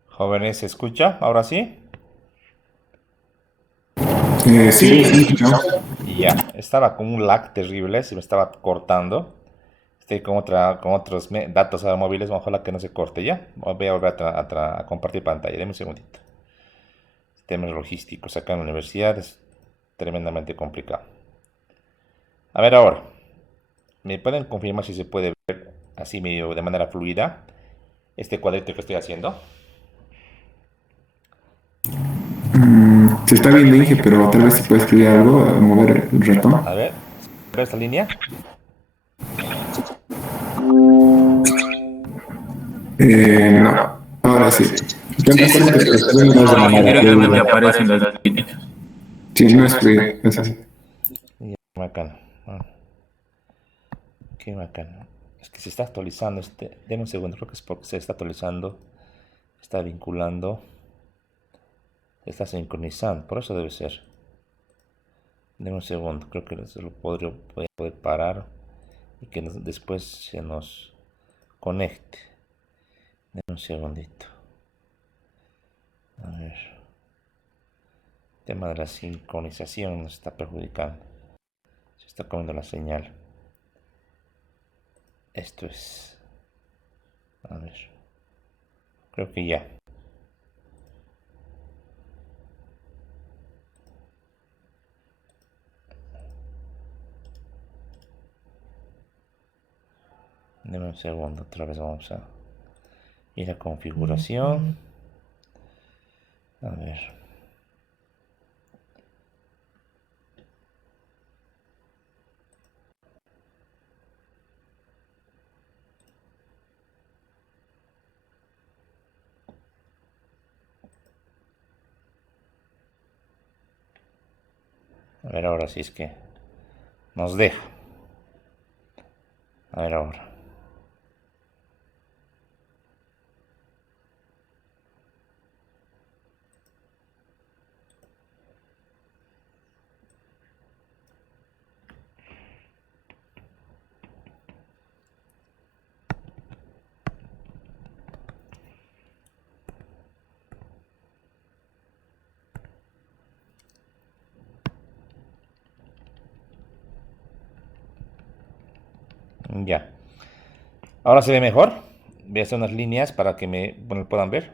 Jóvenes, ¿se escucha? ¿Ahora sí? Sí, sí, escuchamos. Ya, estaba con un lag terrible, se me estaba cortando. Estoy con otros datos móviles, ojalá que no se corte ya. Voy a volver a compartir pantalla, deme un segundito. Temas logísticos acá en la universidad es tremendamente complicado. A ver ahora, ¿me pueden confirmar si se puede ver así medio de manera fluida este cuadrito que estoy haciendo? Se está viendo Inge, pero tal vez si puede escribir algo, mover el A ratón. ver, ¿ver esta línea? No, ahora sí. Intenta hacer que te esté viendo más de No, aquí manera directamente fluida. aparecen las líneas. Sí, no es fluido, es así. Ya, bacán. Qué bacán. Es que se está actualizando denme un segundo, creo que es porque se está actualizando. Está vinculando. Se está sincronizando. Por eso debe ser. Denme un segundo. Creo que se lo voy a poder parar. Y que después se nos conecte. Denme un segundito. A ver. El tema de la sincronización nos está perjudicando. Se está comiendo la señal. Esto es. A ver. Creo que ya. Deme un segundo. Otra vez vamos a ir a configuración. A ver. A ver ahora si es que nos deja. A ver ahora. Ya. Ahora se ve mejor. Voy a hacer unas líneas para que me puedan ver.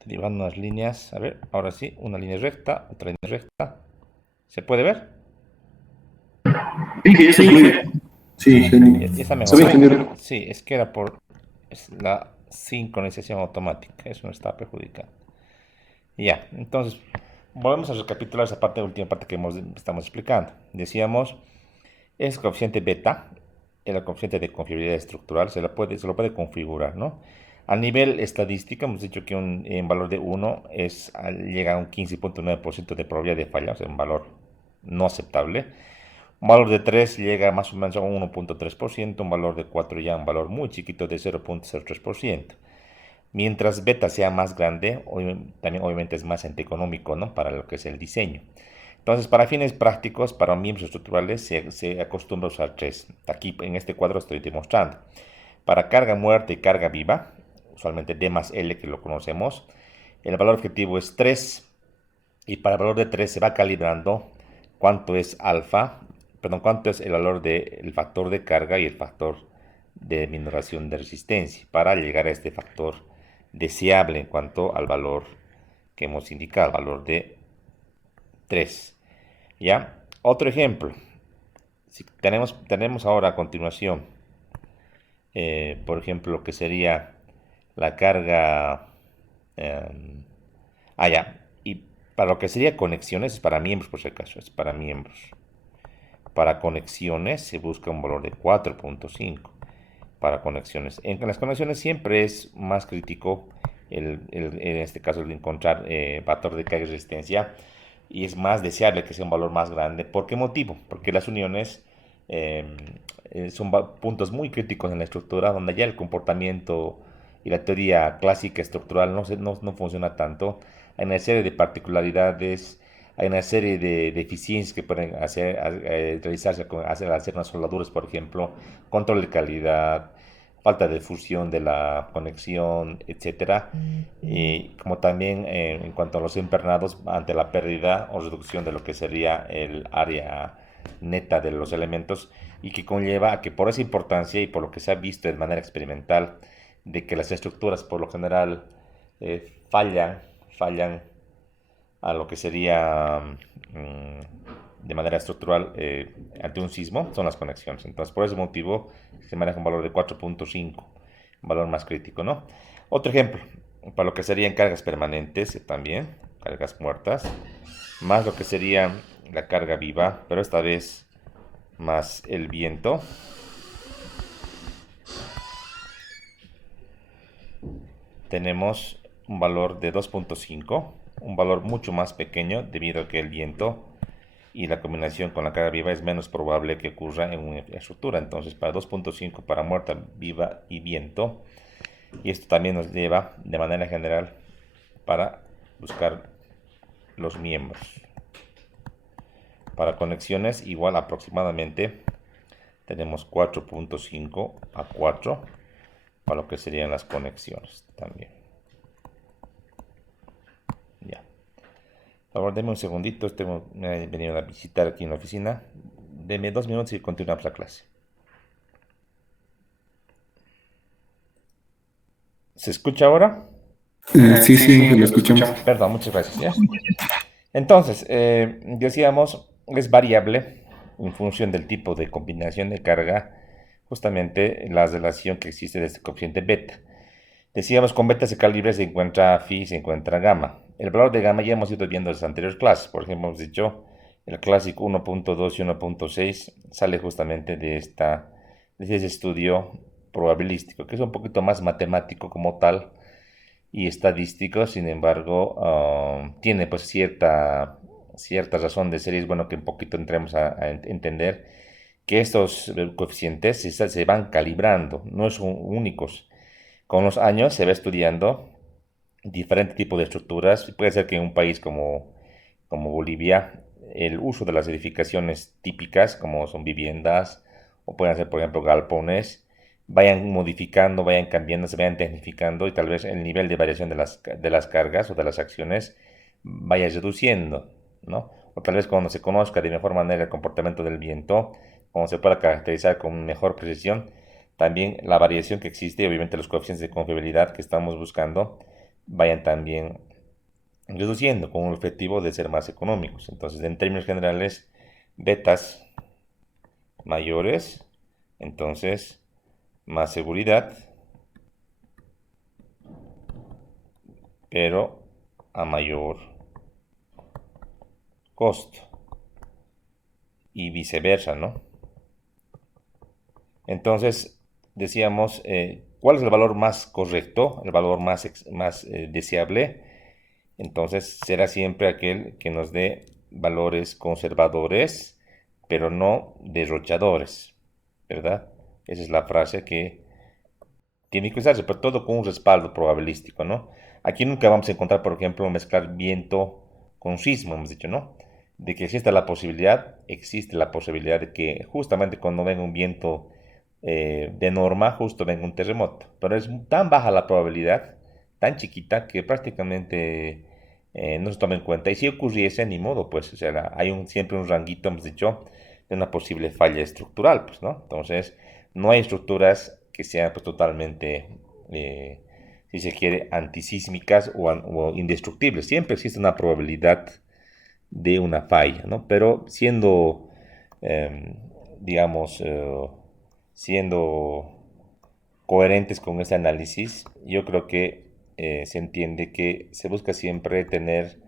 Estoy llevando unas líneas. A ver, ahora sí. Una línea recta, otra línea recta. ¿Se puede ver? Sí, que ya se puede. Sí, Ya, genial. ya está Se mejor, va a ¿no? entender. Sí, es que era por la sincronización automática. Eso me está perjudicando. Ya, entonces, volvemos a recapitular esa parte, última parte que estamos explicando. Decíamos, es coeficiente beta, el coeficiente de confiabilidad estructural, se lo puede configurar, ¿no? A nivel estadístico, hemos dicho que en valor de 1 llega a un 15.9% de probabilidad de falla, o sea, un valor no aceptable. Un valor de 3 llega más o menos a un 1.3%, un valor de 4 ya un valor muy chiquito de 0.03%. Mientras beta sea más grande, también obviamente es más antieconómico, ¿no? Para lo que es el diseño. Entonces, para fines prácticos, para miembros estructurales se acostumbra a usar 3. Aquí en este cuadro estoy demostrando. Para carga muerta y carga viva, usualmente D más L que lo conocemos, el valor objetivo es 3 y para el valor de 3 se va calibrando cuánto es alfa, perdón, cuánto es el valor del factor de carga y el factor de minoración de resistencia para llegar a este factor deseable en cuanto al valor que hemos indicado, el valor de 3. ¿Ya? Otro ejemplo. Si tenemos ahora a continuación, por ejemplo, lo que sería la carga. eh, ya. Y para lo que sería conexiones, es para miembros, por si acaso, es para miembros. Para conexiones se busca un valor de 4.5 para conexiones. En las conexiones siempre es más crítico, en este caso, el encontrar factor de carga y resistencia y es más deseable que sea un valor más grande. ¿Por qué motivo? Porque las uniones eh, son puntos muy críticos en la estructura donde ya el comportamiento y la teoría clásica estructural no funciona tanto. Hay una serie de particularidades, hay una serie de deficiencias que pueden realizarse al hacer unas soldaduras, por ejemplo, control de calidad, falta de fusión de la conexión, etcétera. Y como también en cuanto a los empernados, ante la pérdida o reducción de lo que sería el área neta de los elementos y que conlleva a que por esa importancia y por lo que se ha visto de manera experimental, de que las estructuras por lo general fallan a lo que sería de manera estructural ante un sismo son las conexiones. Entonces, por ese motivo se maneja un valor de 4.5, un valor más crítico, ¿no? Otro ejemplo, para lo que serían cargas permanentes también, cargas muertas, más lo que sería la carga viva, pero esta vez más el viento. Tenemos un valor de 2.5, un valor mucho más pequeño debido a que el viento y la combinación con la carga viva es menos probable que ocurra en una estructura. Entonces, para 2.5 para muerta, viva y viento. Y esto también nos lleva de manera general para buscar los miembros. Para conexiones, igual aproximadamente tenemos 4.5 a 4 para lo que serían las conexiones también. Ya. Por favor, denme un segundito. Me he venido a visitar aquí en la oficina. Denme 2 minutos y continuamos la clase. ¿Se escucha ahora? Sí, sí, lo escuchamos. Perdón, muchas gracias. ¿Ya? Entonces, decíamos, es variable en función del tipo de combinación de carga, justamente la relación que existe de este coeficiente beta. Decíamos, con beta se calibre, se encuentra phi, se encuentra gamma. El valor de gamma ya hemos ido viendo en las anteriores clases. Por ejemplo, hemos dicho, el clásico 1.2 y 1.6 sale justamente de ese estudio probabilístico, que es un poquito más matemático como tal y estadístico, sin embargo, tiene pues cierta cierta razón de ser, y es bueno que un poquito entremos a entender que estos coeficientes se van calibrando, no son únicos. Con los años se va estudiando diferentes tipos de estructuras. Puede ser que en un país como Bolivia el uso de las edificaciones típicas, como son viviendas o pueden ser, por ejemplo, galpones, vayan modificando, vayan cambiando, se vayan tecnificando y tal vez el nivel de variación de las cargas o de las acciones vaya reduciendo, ¿no? O tal vez cuando se conozca de mejor manera el comportamiento del viento, cuando se pueda caracterizar con mejor precisión, también la variación que existe, obviamente los coeficientes de confiabilidad que estamos buscando, vayan también reduciendo con el objetivo de ser más económicos. Entonces, en términos generales, betas mayores, entonces más seguridad, pero a mayor costo y viceversa, ¿no? Entonces, decíamos, ¿cuál es el valor más correcto, el valor más deseable? Entonces, será siempre aquel que nos dé valores conservadores, pero no derrochadores, ¿verdad? Esa es la frase que tiene que usarse, pero todo con un respaldo probabilístico, ¿no? Aquí nunca vamos a encontrar, por ejemplo, mezclar viento con sismo, hemos dicho, ¿no? De que existe la posibilidad de que justamente cuando venga un viento de norma, justo venga un terremoto. Pero es tan baja la probabilidad, tan chiquita, que prácticamente no se toma en cuenta. Y si ocurriese, ni modo, pues, o sea, hay siempre un ranguito, hemos dicho, de una posible falla estructural, pues, ¿no? Entonces, no hay estructuras que sean pues, totalmente, si se quiere, antisísmicas o indestructibles. Siempre existe una probabilidad de una falla, ¿no? Pero eh, digamos, siendo coherentes con ese análisis, yo creo que se entiende que se busca siempre tener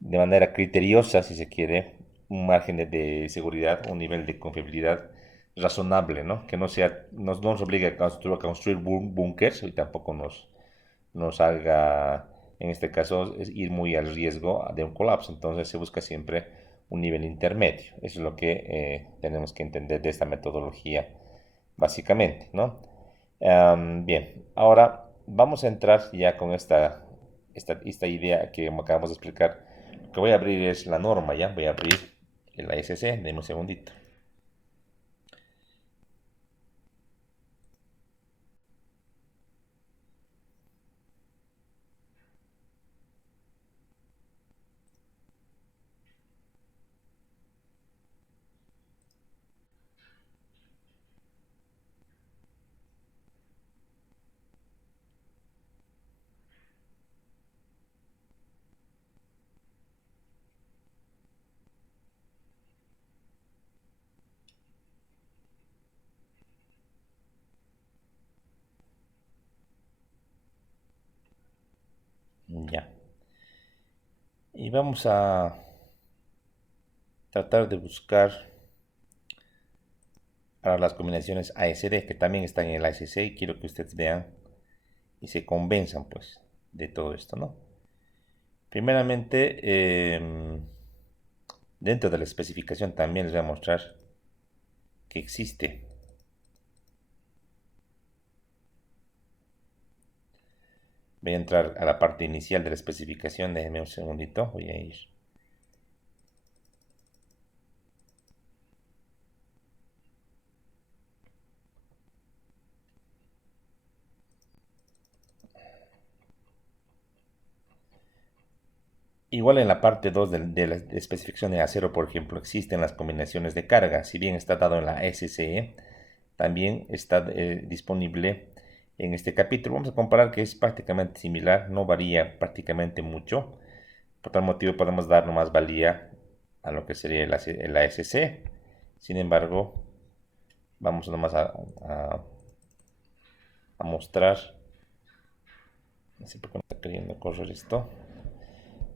de manera criteriosa, si se quiere, un margen de seguridad, un nivel de confiabilidad razonable, ¿no? Que no nos obligue a construir búnkers y tampoco nos haga, en este caso, ir muy al riesgo de un colapso. Entonces se busca siempre un nivel intermedio. Eso es lo que tenemos que entender de esta metodología, básicamente, ¿no? Bien, ahora vamos a entrar ya con esta idea que acabamos de explicar. Lo que voy a abrir es la norma, ya. Voy a abrir el ASC, denme un segundito. Ya. Y vamos a tratar de buscar para las combinaciones ASD que también están en el ASC y quiero que ustedes vean y se convenzan pues de todo esto, ¿no? Primeramente, dentro de la especificación también les voy a mostrar que existe. Voy a entrar a la parte inicial de la especificación, déjenme un segundito, voy a ir. Igual en la parte 2 de la especificación de acero, por ejemplo, existen las combinaciones de carga. Si bien está dado en la SCE, también está disponible en este capítulo. Vamos a comparar que es prácticamente similar, no varía prácticamente mucho. Por tal motivo podemos dar más valía a lo que sería el ASC. Sin embargo, vamos nomás a mostrar. No sé por qué no está queriendo correr esto.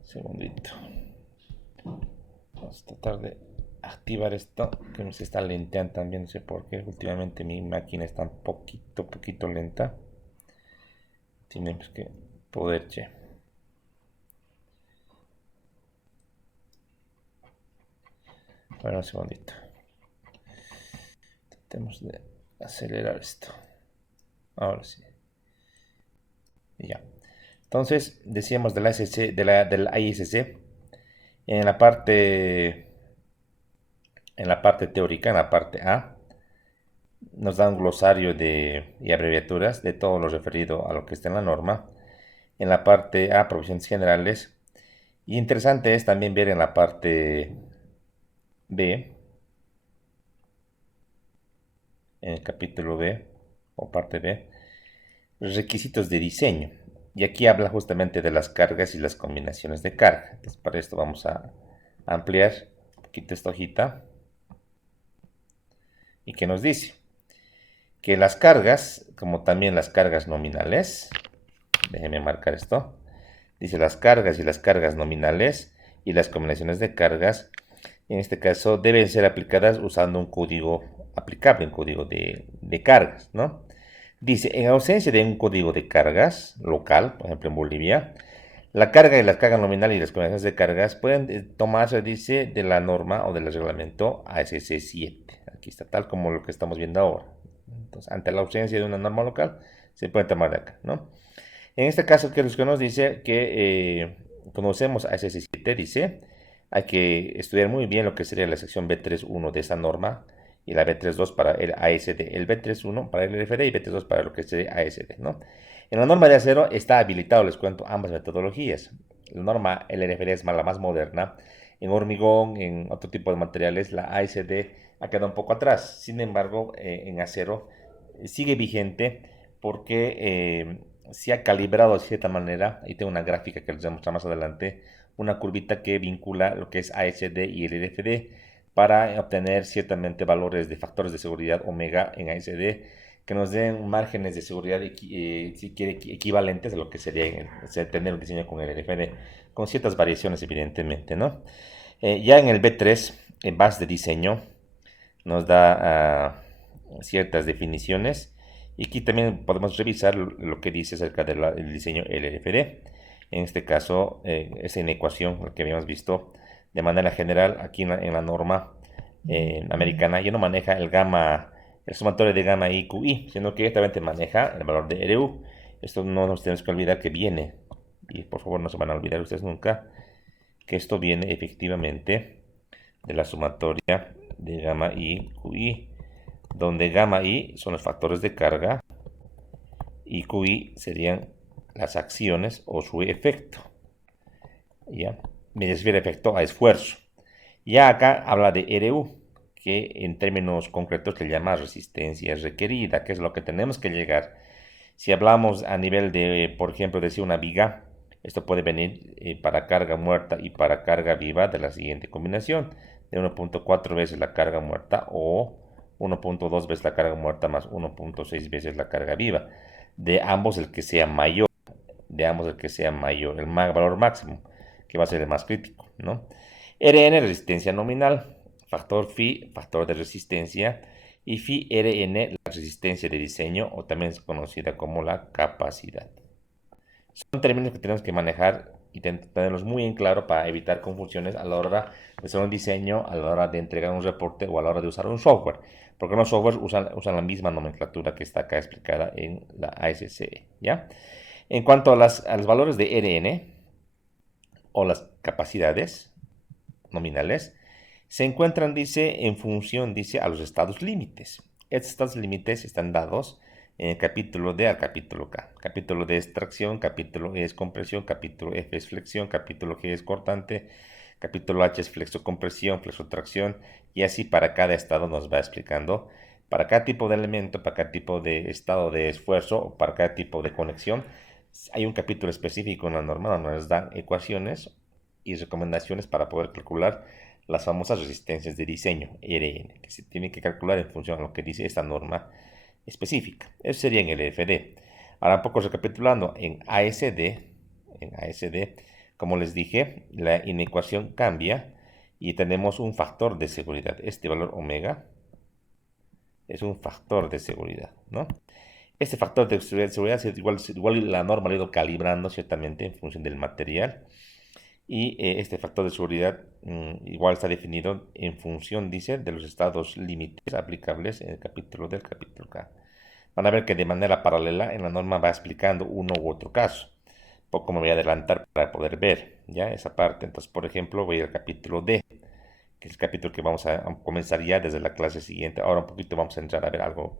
Segundito. Vamos a tratar de activar esto que me se está lenteando también, no sé por qué. Últimamente mi máquina está un poquito lenta. Tenemos que poder, che. Bueno, un segundito. Tenemos de acelerar esto. Ahora sí. Ya. Entonces, decíamos de la SC, del ISC, en la parte, en la parte teórica, en la parte A, nos da un glosario y abreviaturas de todo lo referido a lo que está en la norma. En la parte A, provisiones generales. Y interesante es también ver en la parte B, en el capítulo B, o parte B, requisitos de diseño. Y aquí habla justamente de las cargas y las combinaciones de carga. Entonces, para esto vamos a ampliar un poquito esta hojita. ¿Y qué nos dice? Que las cargas, como también las cargas nominales, déjenme marcar esto, dice las cargas y las cargas nominales y las combinaciones de cargas, en este caso deben ser aplicadas usando un código aplicable, un código de cargas, ¿no? Dice, en ausencia de un código de cargas local, por ejemplo en Bolivia, la carga y la carga nominal y las combinaciones de cargas pueden tomarse, dice, de la norma o del reglamento ASC 7. Aquí está, tal como lo que estamos viendo ahora. Entonces, ante la ausencia de una norma local, se puede tomar de acá, ¿no? En este caso, que nos dice que conocemos ASC 7, dice, hay que estudiar muy bien lo que sería la sección B31 de esa norma y la B32 para el ASD, el B31 para el LFD y B32 para lo que sería ASD, ¿no? En la norma de acero está habilitado, les cuento, ambas metodologías. La norma LRFD es la más moderna. En hormigón, en otro tipo de materiales, la ASD ha quedado un poco atrás. Sin embargo, en acero sigue vigente porque se ha calibrado de cierta manera, y tengo una gráfica que les voy a mostrar más adelante, una curvita que vincula lo que es ASD y el LFD para obtener ciertamente valores de factores de seguridad omega en ASD que nos den márgenes de seguridad si quiere, equivalentes a lo que sería tener un diseño con el LFD, con ciertas variaciones evidentemente, ¿no? Ya en el B3, en base de diseño, nos da ciertas definiciones y aquí también podemos revisar lo que dice acerca del diseño LFD. En este caso, es en ecuación, lo que habíamos visto de manera general aquí en la norma americana, ya no maneja el gamma, el sumatorio de gamma I, QI, sino que directamente maneja el valor de RU. Esto no nos tenemos que olvidar que viene, y por favor no se van a olvidar ustedes nunca, que esto viene efectivamente de la sumatoria de gamma I, QI, donde gamma I son los factores de carga y QI serían las acciones o su efecto. ¿Ya? Me refiere efecto a esfuerzo. Ya acá habla de RU, que en términos concretos se llama resistencia requerida, que es lo que tenemos que llegar. Si hablamos a nivel de, por ejemplo, decir una viga, esto puede venir para carga muerta y para carga viva de la siguiente combinación, de 1.4 veces la carga muerta o 1.2 veces la carga muerta más 1.6 veces la carga viva. De ambos el que sea mayor, de ambos el que sea mayor, el valor máximo, que va a ser el más crítico, ¿no? Rn, resistencia nominal, factor phi, factor de resistencia, y phi Rn, la resistencia de diseño, o también es conocida como la capacidad. Son términos que tenemos que manejar y tenerlos muy en claro para evitar confusiones a la hora de hacer un diseño, a la hora de entregar un reporte o a la hora de usar un software. Porque los softwares usan la misma nomenclatura que está acá explicada en la ASCE, ¿ya? En cuanto a los valores de Rn o las capacidades nominales, se encuentran, dice, en función, dice, a los estados límites. Estos estados límites están dados en el capítulo D al capítulo K. Capítulo D es tracción, capítulo E es compresión, capítulo F es flexión, capítulo G es cortante, capítulo H es flexo-compresión, flexo-tracción, y así para cada estado nos va explicando, para cada tipo de elemento, para cada tipo de estado de esfuerzo, o para cada tipo de conexión, hay un capítulo específico en la norma donde nos dan ecuaciones y recomendaciones para poder calcular las famosas resistencias de diseño, RN, que se tiene que calcular en función a lo que dice esta norma específica. Eso sería en el FD. Ahora un poco recapitulando, en ASD, como les dije, la inecuación cambia y tenemos un factor de seguridad. Este valor omega es un factor de seguridad, ¿no? Este factor de seguridad igual la norma lo ha ido calibrando ciertamente en función del material. Y este factor de seguridad igual está definido en función, dice, de los estados límites aplicables en el capítulo del capítulo K. Van a ver que de manera paralela en la norma va explicando uno u otro caso. Poco me voy a adelantar para poder ver ya esa parte. Entonces, por ejemplo, voy al capítulo D, que es el capítulo que vamos a comenzar ya desde la clase siguiente. Ahora un poquito vamos a entrar a ver algo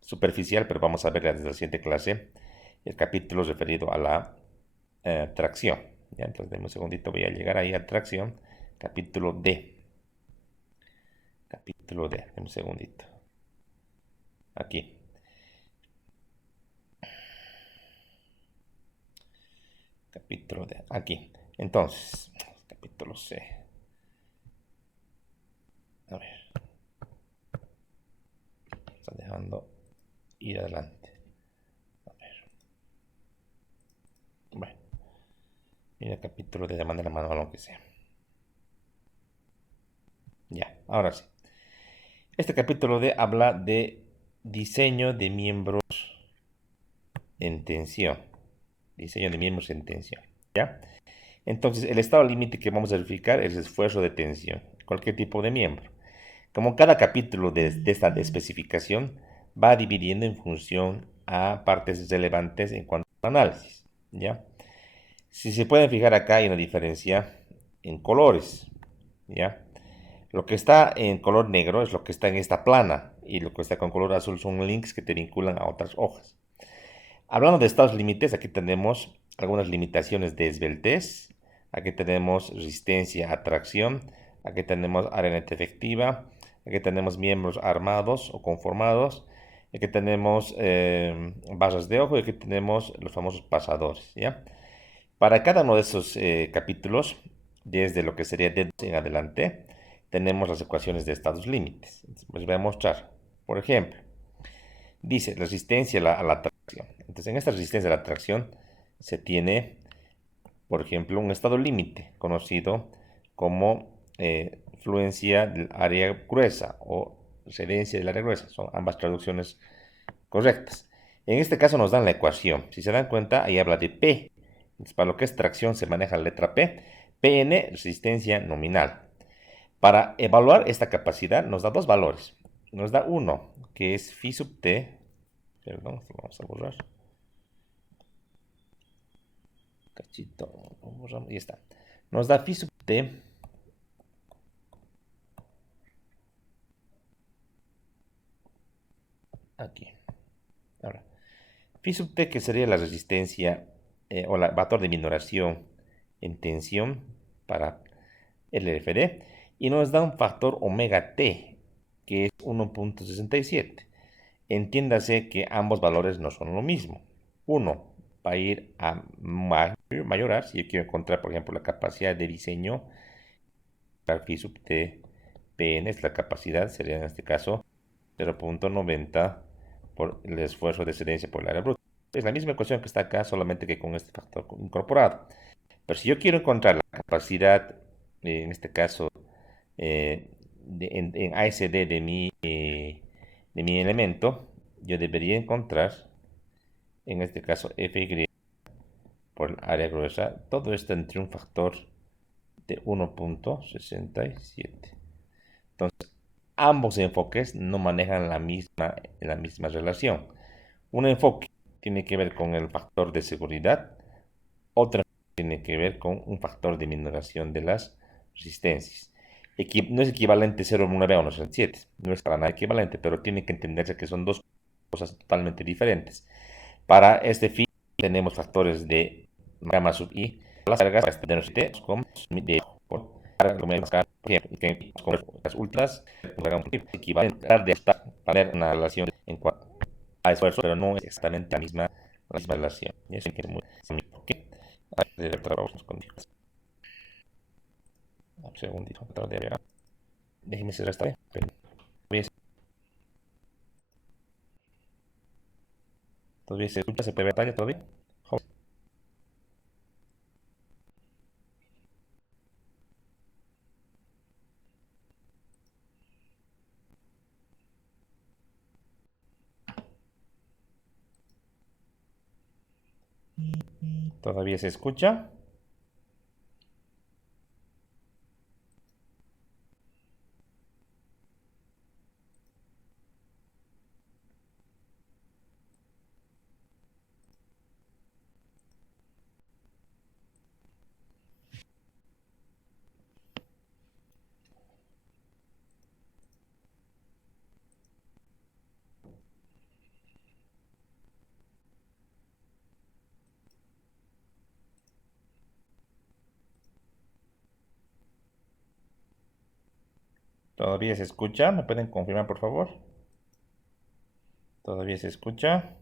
superficial, pero vamos a ver desde la siguiente clase el capítulo referido a la tracción. ¿Ya? Entonces, denme un segundito, voy a llegar ahí a tracción, capítulo D. Capítulo D, denme un segundito. Aquí. Capítulo D, aquí. Entonces, capítulo C. A ver, está dejando ir adelante. A ver. Bueno, mira el capítulo D de manera manual, aunque sea. Ya, ahora sí. Este capítulo D habla de diseño de miembros en tensión. Diseño de miembros en tensión. ¿Ya? Entonces, el estado límite que vamos a verificar es el esfuerzo de tensión, cualquier tipo de miembro. Como cada capítulo de esta especificación va dividiendo en función a partes relevantes en cuanto al análisis. ¿Ya? Si se pueden fijar acá hay una diferencia en colores. ¿Ya? Lo que está en color negro es lo que está en esta plana y lo que está con color azul son links que te vinculan a otras hojas. Hablando de estados límites, aquí tenemos algunas limitaciones de esbeltez, aquí tenemos resistencia a tracción, aquí tenemos área neta efectiva, aquí tenemos miembros armados o conformados, aquí tenemos barras de ojo y aquí tenemos los famosos pasadores, ¿ya? Para cada uno de esos capítulos, desde lo que sería D2 en adelante, tenemos las ecuaciones de estados límites. Entonces, les voy a mostrar. Por ejemplo, dice resistencia a la tracción. Entonces, en esta resistencia a la tracción se tiene, por ejemplo, un estado límite conocido como fluencia del área gruesa o cedencia del área gruesa. Son ambas traducciones correctas. En este caso nos dan la ecuación. Si se dan cuenta, ahí habla de P. Entonces, para lo que es tracción se maneja la letra P. Pn, resistencia nominal. Para evaluar esta capacidad nos da dos valores. Nos da uno, que es phi sub t. Perdón, lo vamos a borrar. Cachito, borramos, y está. Nos da phi sub t aquí. Ahora, phi sub t que sería la resistencia o el factor de minoración en tensión para el LFD y nos da un factor omega t que es 1.67. Entiéndase que ambos valores no son lo mismo. Uno va a ir a mayorar si yo quiero encontrar, por ejemplo, la capacidad de diseño. Phi sub t Pn es la capacidad, sería en este caso 0.90 por el esfuerzo de excedencia por el área bruta. Es la misma ecuación que está acá, solamente que con este factor incorporado. Pero si yo quiero encontrar la capacidad, en este caso, en ASD de mi elemento, yo debería encontrar, en este caso, Fy por el área gruesa, todo esto entre un factor de 1.67. Entonces, ambos enfoques no manejan la misma relación. Un enfoque tiene que ver con el factor de seguridad, otro tiene que ver con un factor de minoración de las resistencias. No es equivalente 0,9 a 1,7, no es para nada equivalente, pero tiene que entenderse que son dos cosas totalmente diferentes. Para este fin tenemos factores de gamma sub i, las cargas de nosotros como de con las ultras equivalente de estar para tener una relación en cuanto a esfuerzo, pero no es exactamente la misma relación. Y eso es muy ¿qué? Trabajamos con un segundito, déjeme cerrar esta vez. Todavía se escucha, se puede ver pantalla todavía. Todavía se escucha. ¿Todavía se escucha? ¿Me pueden confirmar, por favor? ¿Todavía se escucha?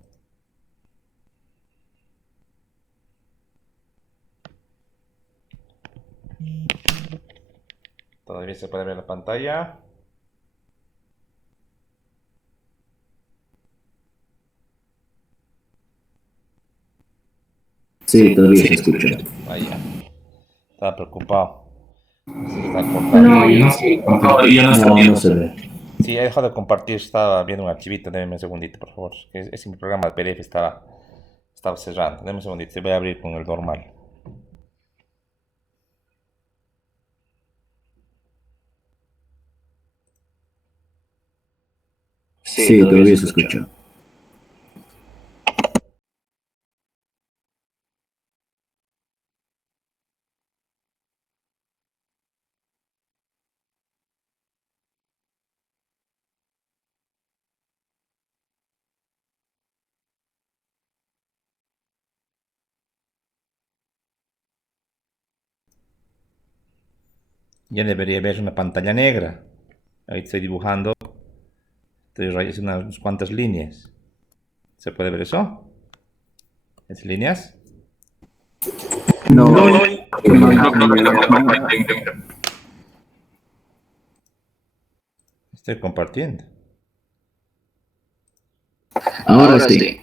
¿Todavía se puede ver la pantalla? Sí, todavía se escucha. Vaya, estaba preocupado. Se está No, cortando. ya no sé. No, ya no No, sé. no se ve. Sí, he dejado de compartir, estaba viendo un archivito, déjame un segundito, por favor. Es mi programa de PDF estaba cerrando. Déjame un segundito, se voy a abrir con el normal. Sí, todavía se escucha. Ya debería ver una pantalla negra. Ahí estoy dibujando, estoy haciendo unas cuantas líneas. ¿Se puede ver eso? ¿Es líneas? No, No, no, Estoy compartiendo. ahora sí.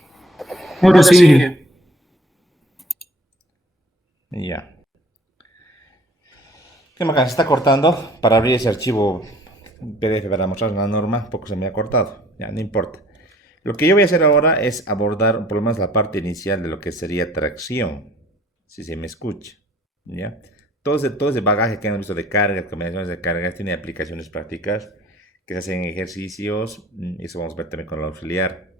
ahora sí. Ya. ¿Qué me Se está cortando para abrir ese archivo PDF para mostrar la norma. Un poco se me ha cortado. Ya, no importa. Lo que yo voy a hacer ahora es abordar por lo menos la parte inicial de lo que sería tracción. Si se me escucha. ¿Ya? Todo ese bagaje que hemos visto de cargas, combinaciones de cargas, tiene aplicaciones prácticas que se hacen en ejercicios. Eso vamos a ver también con el auxiliar.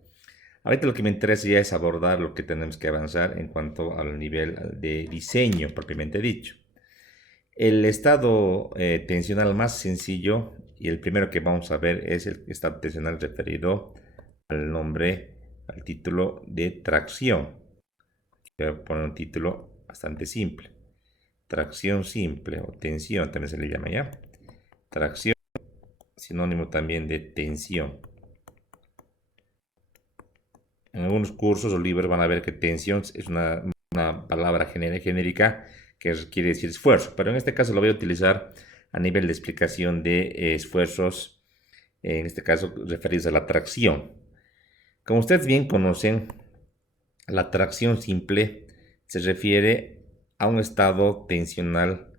Ahorita lo que me interesa ya es abordar lo que tenemos que avanzar en cuanto al nivel de diseño propiamente dicho. El estado tensional más sencillo y el primero que vamos a ver es el estado tensional referido al nombre, al título de tracción. Voy a poner un título bastante simple. Tracción simple o tensión también se le llama ya. Tracción, sinónimo también de tensión. En algunos cursos o libros van a ver que tensión es una palabra genérica que quiere decir esfuerzo, pero en este caso lo voy a utilizar a nivel de explicación de esfuerzos, en este caso referidos a la tracción. Como ustedes bien conocen, la tracción simple se refiere a un estado tensional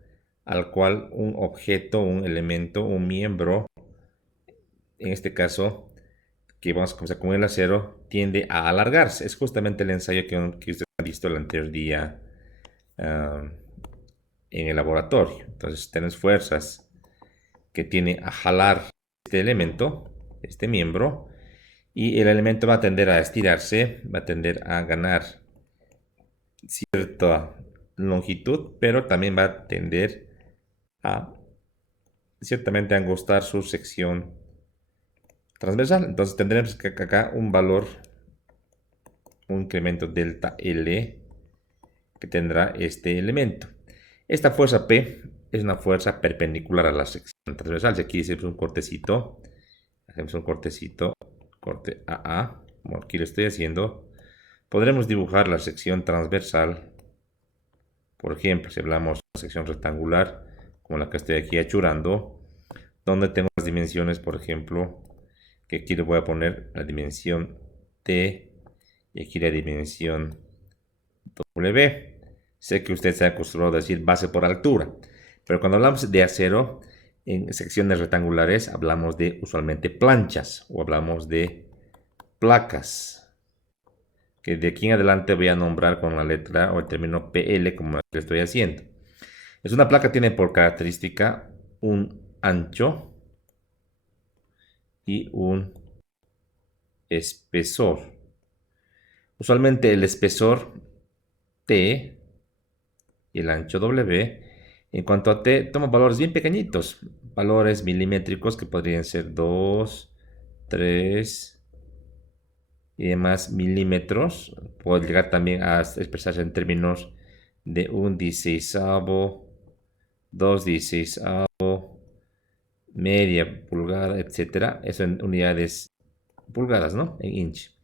al cual un objeto, un elemento, un miembro, en este caso que vamos a comenzar con el acero, tiende a alargarse. Es justamente el ensayo que ustedes han visto el anterior día en el laboratorio. Entonces tenemos fuerzas que tienen a jalar este elemento, este miembro, y el elemento va a tender a estirarse, va a tender a ganar cierta longitud, pero también va a tender a ciertamente angostar su sección transversal. Entonces tendremos que acá un valor, un incremento delta L que tendrá este elemento. Esta fuerza P es una fuerza perpendicular a la sección transversal. Si aquí hacemos un cortecito, corte AA, como aquí lo estoy haciendo, podremos dibujar la sección transversal. Por ejemplo, si hablamos de una sección rectangular, como la que estoy aquí achurando, donde tengo las dimensiones, por ejemplo, que aquí le voy a poner la dimensión T y aquí la dimensión W. Sé que usted se ha acostumbrado a decir base por altura, pero cuando hablamos de acero, en secciones rectangulares hablamos de usualmente planchas o hablamos de placas, que de aquí en adelante voy a nombrar con la letra o el término PL como lo estoy haciendo. Es una placa, tiene por característica un ancho y un espesor. Usualmente el espesor T y el ancho W, en cuanto a T, toma valores bien pequeñitos, valores milimétricos que podrían ser 2, 3 y demás milímetros. Puede llegar también a expresarse en términos de un 16avo, 2 16avo, media pulgada, etcétera. Eso en unidades pulgadas, ¿no? En inch.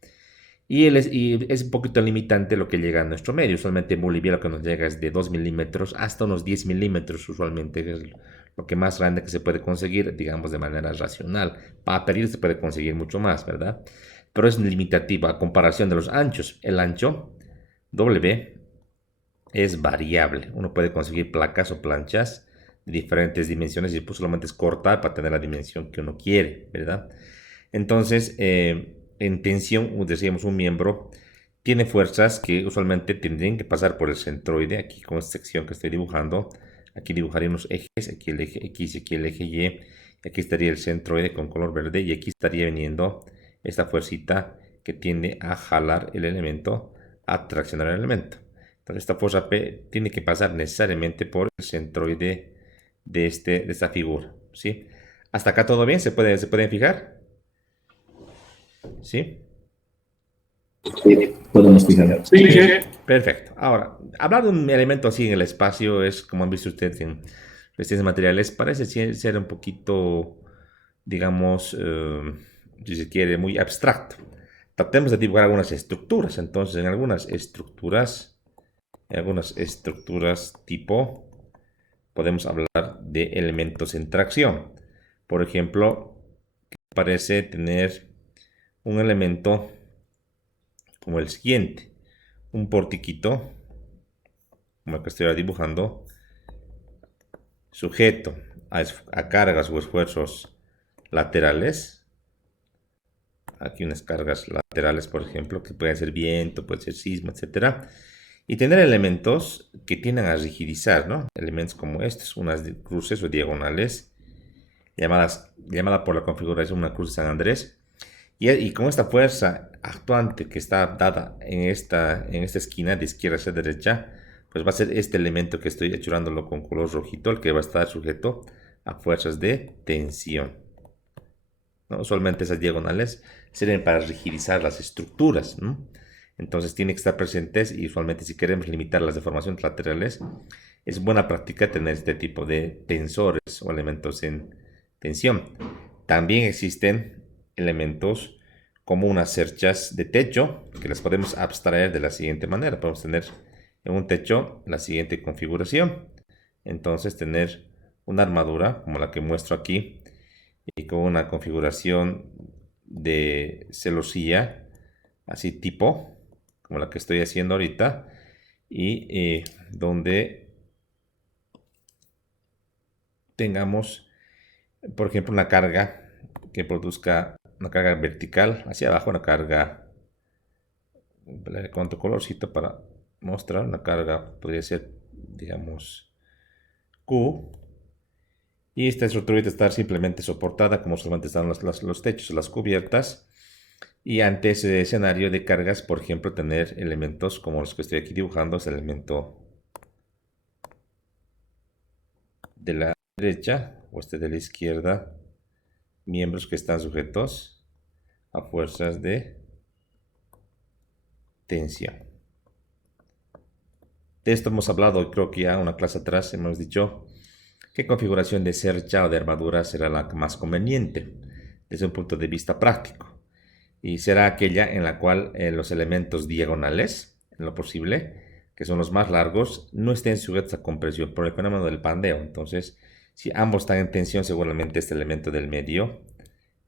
Y es un poquito limitante lo que llega a nuestro medio. Usualmente en Bolivia lo que nos llega es de 2 milímetros hasta unos 10 milímetros, usualmente es lo que más grande que se puede conseguir, digamos, de manera racional. Para pedir se puede conseguir mucho más, ¿verdad? Pero es limitativa a comparación de los anchos. El ancho W es variable. Uno puede conseguir placas o planchas de diferentes dimensiones y pues solamente es cortar para tener la dimensión que uno quiere, ¿verdad? Entonces, en tensión, decíamos, un miembro tiene fuerzas que usualmente tendrían que pasar por el centroide, aquí con esta sección que estoy dibujando. Aquí dibujaría unos ejes, aquí el eje X y aquí el eje Y. Aquí estaría el centroide con color verde y aquí estaría viniendo esta fuercita que tiende a jalar el elemento, a traccionar el elemento. Entonces esta fuerza P tiene que pasar necesariamente por el centroide de esta figura, ¿sí? Hasta acá todo bien, ¿se pueden fijar? ¿Sí? Sí, podemos fijar. Sí, sí. Perfecto. Ahora, hablar de un elemento así en el espacio es, como han visto ustedes en cuestiones materiales, parece ser un poquito, digamos, si se quiere, muy abstracto. Tratemos de dibujar algunas estructuras. Entonces, en algunas estructuras tipo, podemos hablar de elementos en tracción. Por ejemplo, parece tener un elemento como el siguiente, un portiquito, como el que estoy dibujando, sujeto a cargas o esfuerzos laterales. Aquí unas cargas laterales, por ejemplo, que pueden ser viento, puede ser sismo, etcétera. Y tener elementos que tiendan a rigidizar, ¿no? Elementos como estos, unas cruces o diagonales, llamada por la configuración una cruz de San Andrés. Y con esta fuerza actuante que está dada en esta esquina de izquierda hacia derecha, pues va a ser este elemento que estoy hechurándolo con color rojito, el que va a estar sujeto a fuerzas de tensión, ¿no? Usualmente esas diagonales sirven para rigidizar las estructuras, ¿no? Entonces tienen que estar presentes y usualmente si queremos limitar las deformaciones laterales, es buena práctica tener este tipo de tensores o elementos en tensión. También existen elementos como unas cerchas de techo que las podemos abstraer de la siguiente manera. Podemos tener en un techo la siguiente configuración. Entonces tener una armadura como la que muestro aquí y con una configuración de celosía así tipo como la que estoy haciendo ahorita y donde tengamos por ejemplo una carga que produzca una carga vertical hacia abajo, una carga con otro colorcito para mostrar una carga, podría ser digamos Q, y esta estructura debe estar simplemente soportada como solamente están los techos, las cubiertas. Y ante ese escenario de cargas, por ejemplo, tener elementos como los que estoy aquí dibujando, es el elemento de la derecha o este de la izquierda, miembros que están sujetos a fuerzas de tensión. De esto hemos hablado, creo que ya una clase atrás hemos dicho qué configuración de cercha o de armadura será la más conveniente desde un punto de vista práctico. Y será aquella en la cual los elementos diagonales, en lo posible, que son los más largos, no estén sujetos a compresión por el fenómeno del pandeo. Entonces, si ambos están en tensión, seguramente este elemento del medio,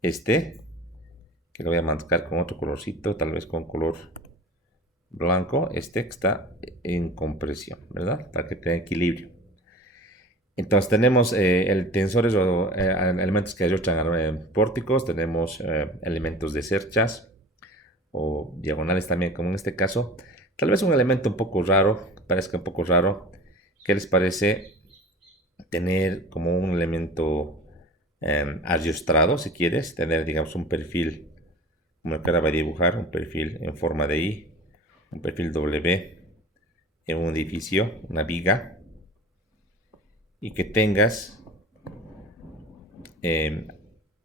que lo voy a marcar con otro colorcito, tal vez con color blanco, está en compresión, ¿verdad? Para que tenga equilibrio. Entonces tenemos tensores o elementos que ayudan pórticos, tenemos elementos de cerchas o diagonales también, como en este caso. Tal vez un elemento un poco raro, parezca un poco raro. ¿Qué les parece tener como un elemento ariostrado, si quieres? Tener, digamos, un perfil, como el que ahora voy a dibujar, un perfil en forma de I, un perfil W en un edificio, una viga, y que tengas en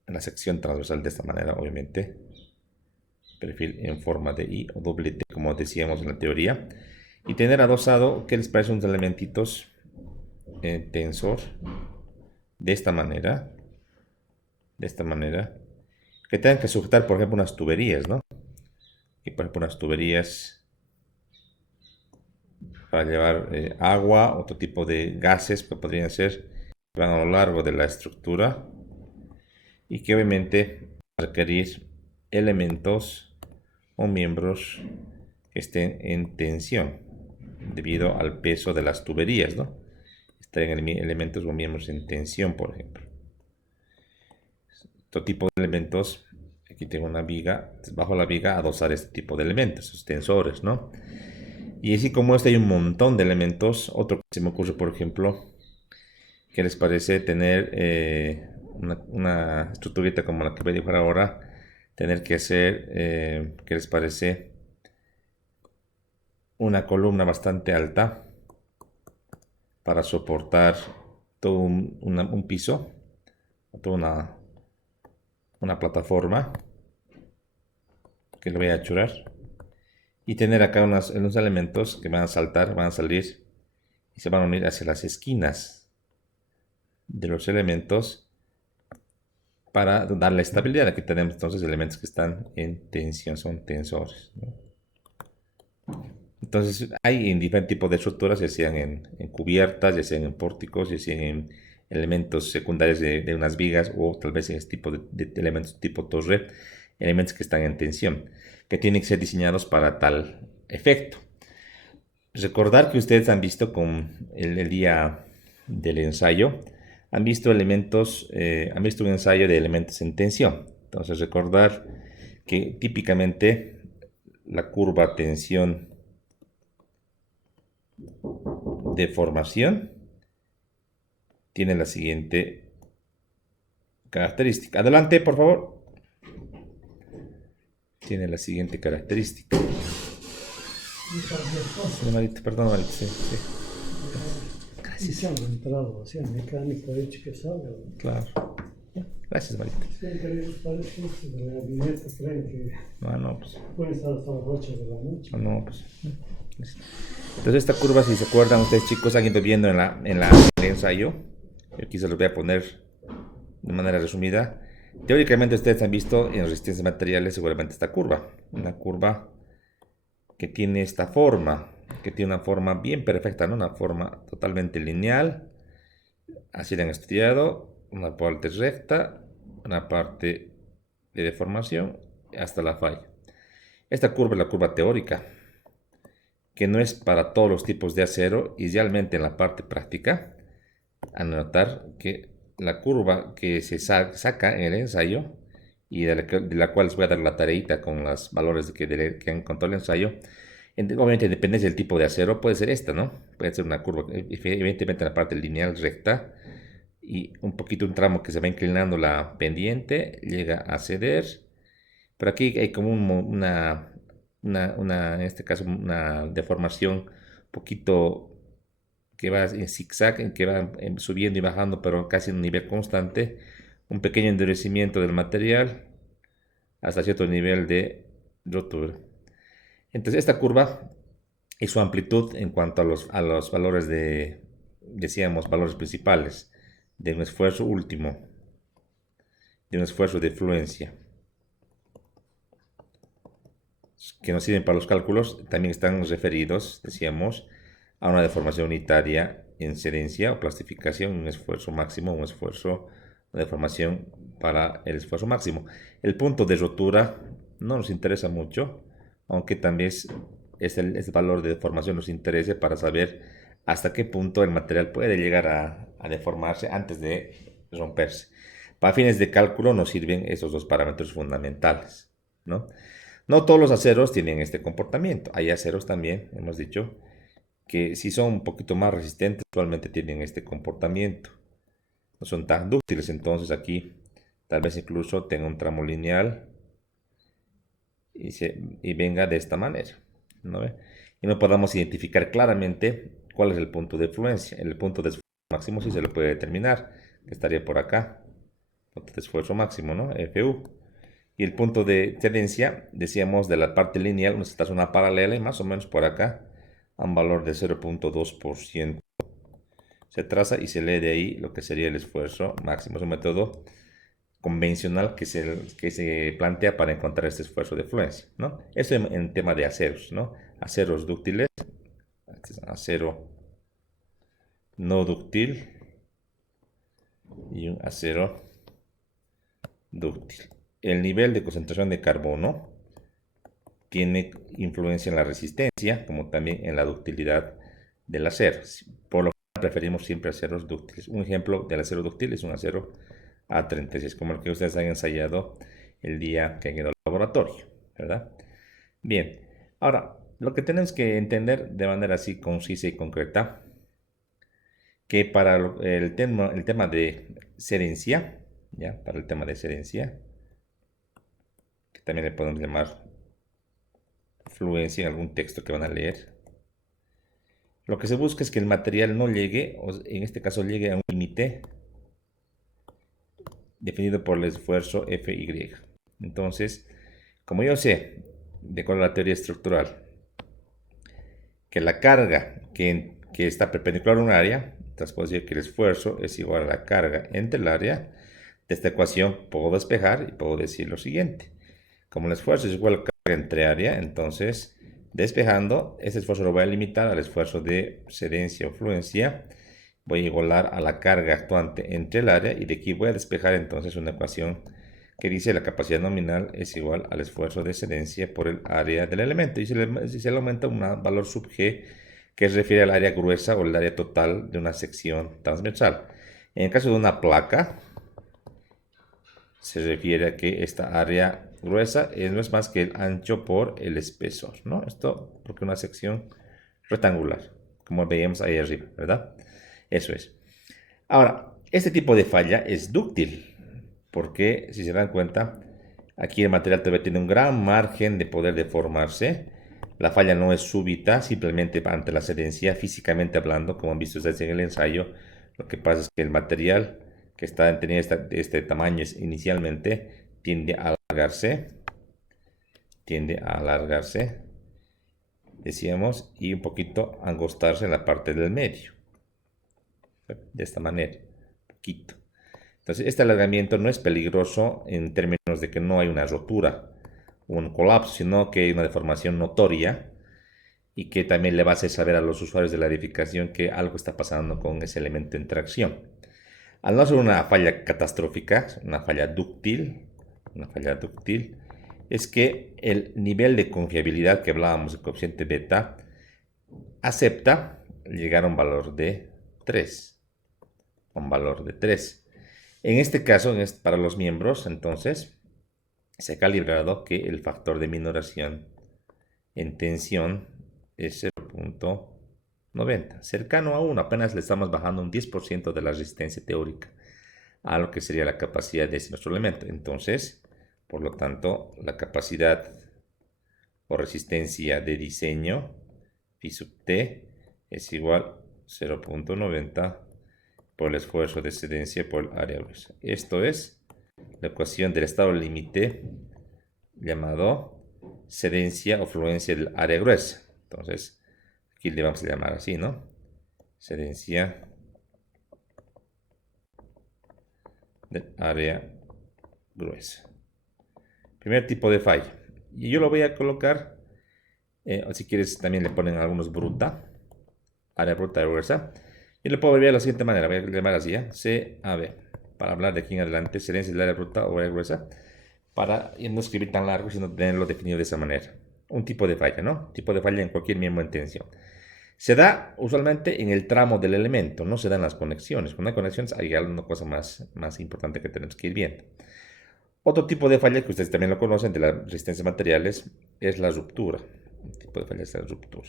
la sección transversal de esta manera, obviamente, perfil en forma de I o doble T, como decíamos en la teoría, y tener adosado, ¿qué les parece? Unos elementitos tensor de esta manera, de esta manera, que tengan que sujetar, por ejemplo, unas tuberías, ¿no? Y por ejemplo, unas tuberías para llevar agua, otro tipo de gases que podrían ser, que van a lo largo de la estructura y que obviamente requerir elementos o miembros que estén en tensión debido al peso de las tuberías, ¿no? Estarían elementos o miembros en tensión, por ejemplo. Otro tipo de elementos, aquí tengo una viga, bajo la viga adosar este tipo de elementos, sus tensores, ¿no? Y así como este hay un montón de elementos, otro que se me ocurre, por ejemplo, ¿qué les parece tener una estructurita como la que voy a dibujar ahora? Tener que hacer, ¿qué les parece? Una columna bastante alta para soportar todo un piso, toda una plataforma que le voy a achurar. Y tener acá unos elementos que van a saltar, van a salir y se van a unir hacia las esquinas de los elementos para darle estabilidad. Aquí tenemos entonces elementos que están en tensión, son tensores, ¿no? Entonces hay en diferentes tipos de estructuras, ya sean en cubiertas, ya sean en pórticos, ya sean en elementos secundarios de unas vigas o tal vez en este tipo de elementos tipo torre, elementos que están en tensión, que tienen que ser diseñados para tal efecto. Recordar que ustedes han visto con el día del ensayo, han visto elementos, han visto un ensayo de elementos en tensión. Entonces recordar que típicamente la curva tensión de formación tiene la siguiente característica. Adelante, por favor. Tiene la siguiente característica. Sí, Marito, perdón, Marito, sí, sí. Sí, se han entrado, o sea, mecánico ha dicho que sabe. Claro. Gracias, Marito. Siempre les parece que de gabinete creen que No, pues. pueden estar hasta las 8 de la noche. No, pues. Entonces esta curva, si se acuerdan ustedes chicos, han ido viendo en el ensayo. Yo aquí se los voy a poner de manera resumida. Teóricamente ustedes han visto en resistencia de materiales seguramente esta curva. Una curva que tiene esta forma, que tiene una forma bien perfecta, ¿no? Una forma totalmente lineal. Así la han estudiado. Una parte recta, una parte de deformación hasta la falla. Esta curva es la curva teórica, que no es para todos los tipos de acero, y realmente en la parte práctica, a notar que la curva que se saca en el ensayo, y de la cual les voy a dar la tareita con los valores que han encontrado el ensayo, obviamente depende del tipo de acero, puede ser esta, ¿no? Puede ser una curva, evidentemente en la parte lineal recta, y un poquito un tramo que se va inclinando la pendiente, llega a ceder, pero aquí hay como en este caso, una deformación un poquito que va en zigzag, en que va subiendo y bajando, pero casi en un nivel constante, un pequeño endurecimiento del material hasta cierto nivel de rotura. Entonces, esta curva y su amplitud en cuanto a los valores decíamos, valores principales de un esfuerzo último, de un esfuerzo de fluencia, que nos sirven para los cálculos, también están referidos, decíamos, a una deformación unitaria en cedencia o plastificación, un esfuerzo máximo, un esfuerzo de deformación para el esfuerzo máximo. El punto de rotura no nos interesa mucho, aunque también es el valor de deformación nos interesa para saber hasta qué punto el material puede llegar a deformarse antes de romperse. Para fines de cálculo nos sirven esos dos parámetros fundamentales, ¿no? No todos los aceros tienen este comportamiento. Hay aceros también, hemos dicho, que si son un poquito más resistentes, usualmente tienen este comportamiento. No son tan dúctiles, entonces aquí tal vez incluso tenga un tramo lineal y venga de esta manera, ¿no ve? Y no podamos identificar claramente cuál es el punto de fluencia. El punto de esfuerzo máximo sí se lo puede determinar, que estaría por acá. Punto de esfuerzo máximo, ¿no? FU. Y el punto de tendencia, decíamos, de la parte lineal, esta es una paralela y más o menos por acá, a un valor de 0.2%. Se traza y se lee de ahí lo que sería el esfuerzo máximo. Es un método convencional que se plantea para encontrar este esfuerzo de fluencia, ¿no? Eso en tema de aceros, ¿no? Aceros dúctiles, acero no dúctil y un acero dúctil. El nivel de concentración de carbono tiene influencia en la resistencia, como también en la ductilidad del acero. Por lo que preferimos siempre aceros dúctiles. Un ejemplo del acero dúctil es un acero A36, como el que ustedes han ensayado el día que han ido al laboratorio, ¿verdad? Bien, ahora, lo que tenemos que entender de manera así concisa y concreta, que para el tema de sedencia, ¿ya? Para el tema de sedencia, que también le podemos llamar fluencia en algún texto que van a leer, lo que se busca es que el material no llegue, o en este caso llegue a un límite definido por el esfuerzo Fy. Entonces, como yo sé, de acuerdo a la teoría estructural, que la carga que está perpendicular a un área, entonces puedo decir que el esfuerzo es igual a la carga entre el área. De esta ecuación puedo despejar y puedo decir lo siguiente. Como el esfuerzo es igual a carga entre área, entonces despejando, ese esfuerzo lo voy a limitar al esfuerzo de sedencia o fluencia. Voy a igualar a la carga actuante entre el área y de aquí voy a despejar entonces una ecuación que dice la capacidad nominal es igual al esfuerzo de excedencia por el área del elemento. Y se le aumenta un valor sub g que se refiere al área gruesa o el área total de una sección transversal. En el caso de una placa, se refiere a que esta área gruesa no es más que el ancho por el espesor, ¿no? Esto porque una sección rectangular, como veíamos ahí arriba, ¿verdad? Eso es. Ahora, este tipo de falla es dúctil, porque si se dan cuenta, aquí el material todavía tiene un gran margen de poder deformarse. La falla no es súbita, simplemente ante la sedencia, físicamente hablando, como han visto ustedes en el ensayo, lo que pasa es que el material que tenía este tamaño inicialmente tiende a alargarse, decíamos, y un poquito angostarse en la parte del medio, de esta manera, un poquito. Entonces, este alargamiento no es peligroso en términos de que no hay una rotura o un colapso, sino que hay una deformación notoria y que también le va a hacer saber a los usuarios de la edificación que algo está pasando con ese elemento en tracción. Al no ser una falla catastrófica, una falla dúctil, es que el nivel de confiabilidad que hablábamos, el coeficiente beta, acepta llegar a un valor de 3. En este caso, para los miembros, entonces, se ha calibrado que el factor de minoración en tensión es 0.90, cercano a 1, apenas le estamos bajando un 10% de la resistencia teórica a lo que sería la capacidad de nuestro elemento. Entonces, por lo tanto, la capacidad o resistencia de diseño phi sub t es igual a 0.90 por el esfuerzo de excedencia por el área gruesa. Esto es la ecuación del estado límite llamado excedencia o fluencia del área gruesa. Entonces, aquí le vamos a llamar así, ¿no? Excedencia del área gruesa. Primer tipo de falla. Y yo lo voy a colocar, o si quieres también le ponen algunos bruta, área bruta de gruesa. Y lo puedo ver de la siguiente manera, voy a llamar así, CAB, para hablar de aquí en adelante, excedencia del área bruta o área gruesa, para no escribir tan largo, sino tenerlo definido de esa manera. Un tipo de falla, ¿no? Tipo de falla en cualquier miembro en tensión. Se da usualmente en el tramo del elemento, no se dan las conexiones. Cuando hay conexiones hay alguna cosa más importante que tenemos que ir viendo. Otro tipo de falla que ustedes también lo conocen de las resistencias materiales es la ruptura. Un tipo de falla es la ruptura.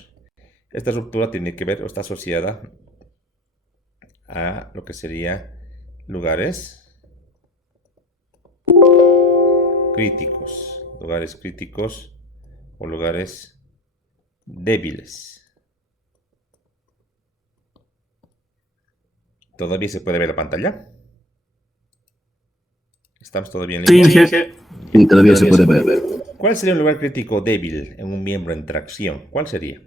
Esta ruptura tiene que ver o está asociada a lo que sería lugares críticos o lugares débiles. ¿Todavía se puede ver la pantalla? ¿Estamos todavía en línea? Sí, todavía se puede ver. ¿Cuál sería un lugar crítico débil en un miembro en tracción? ¿Cuál sería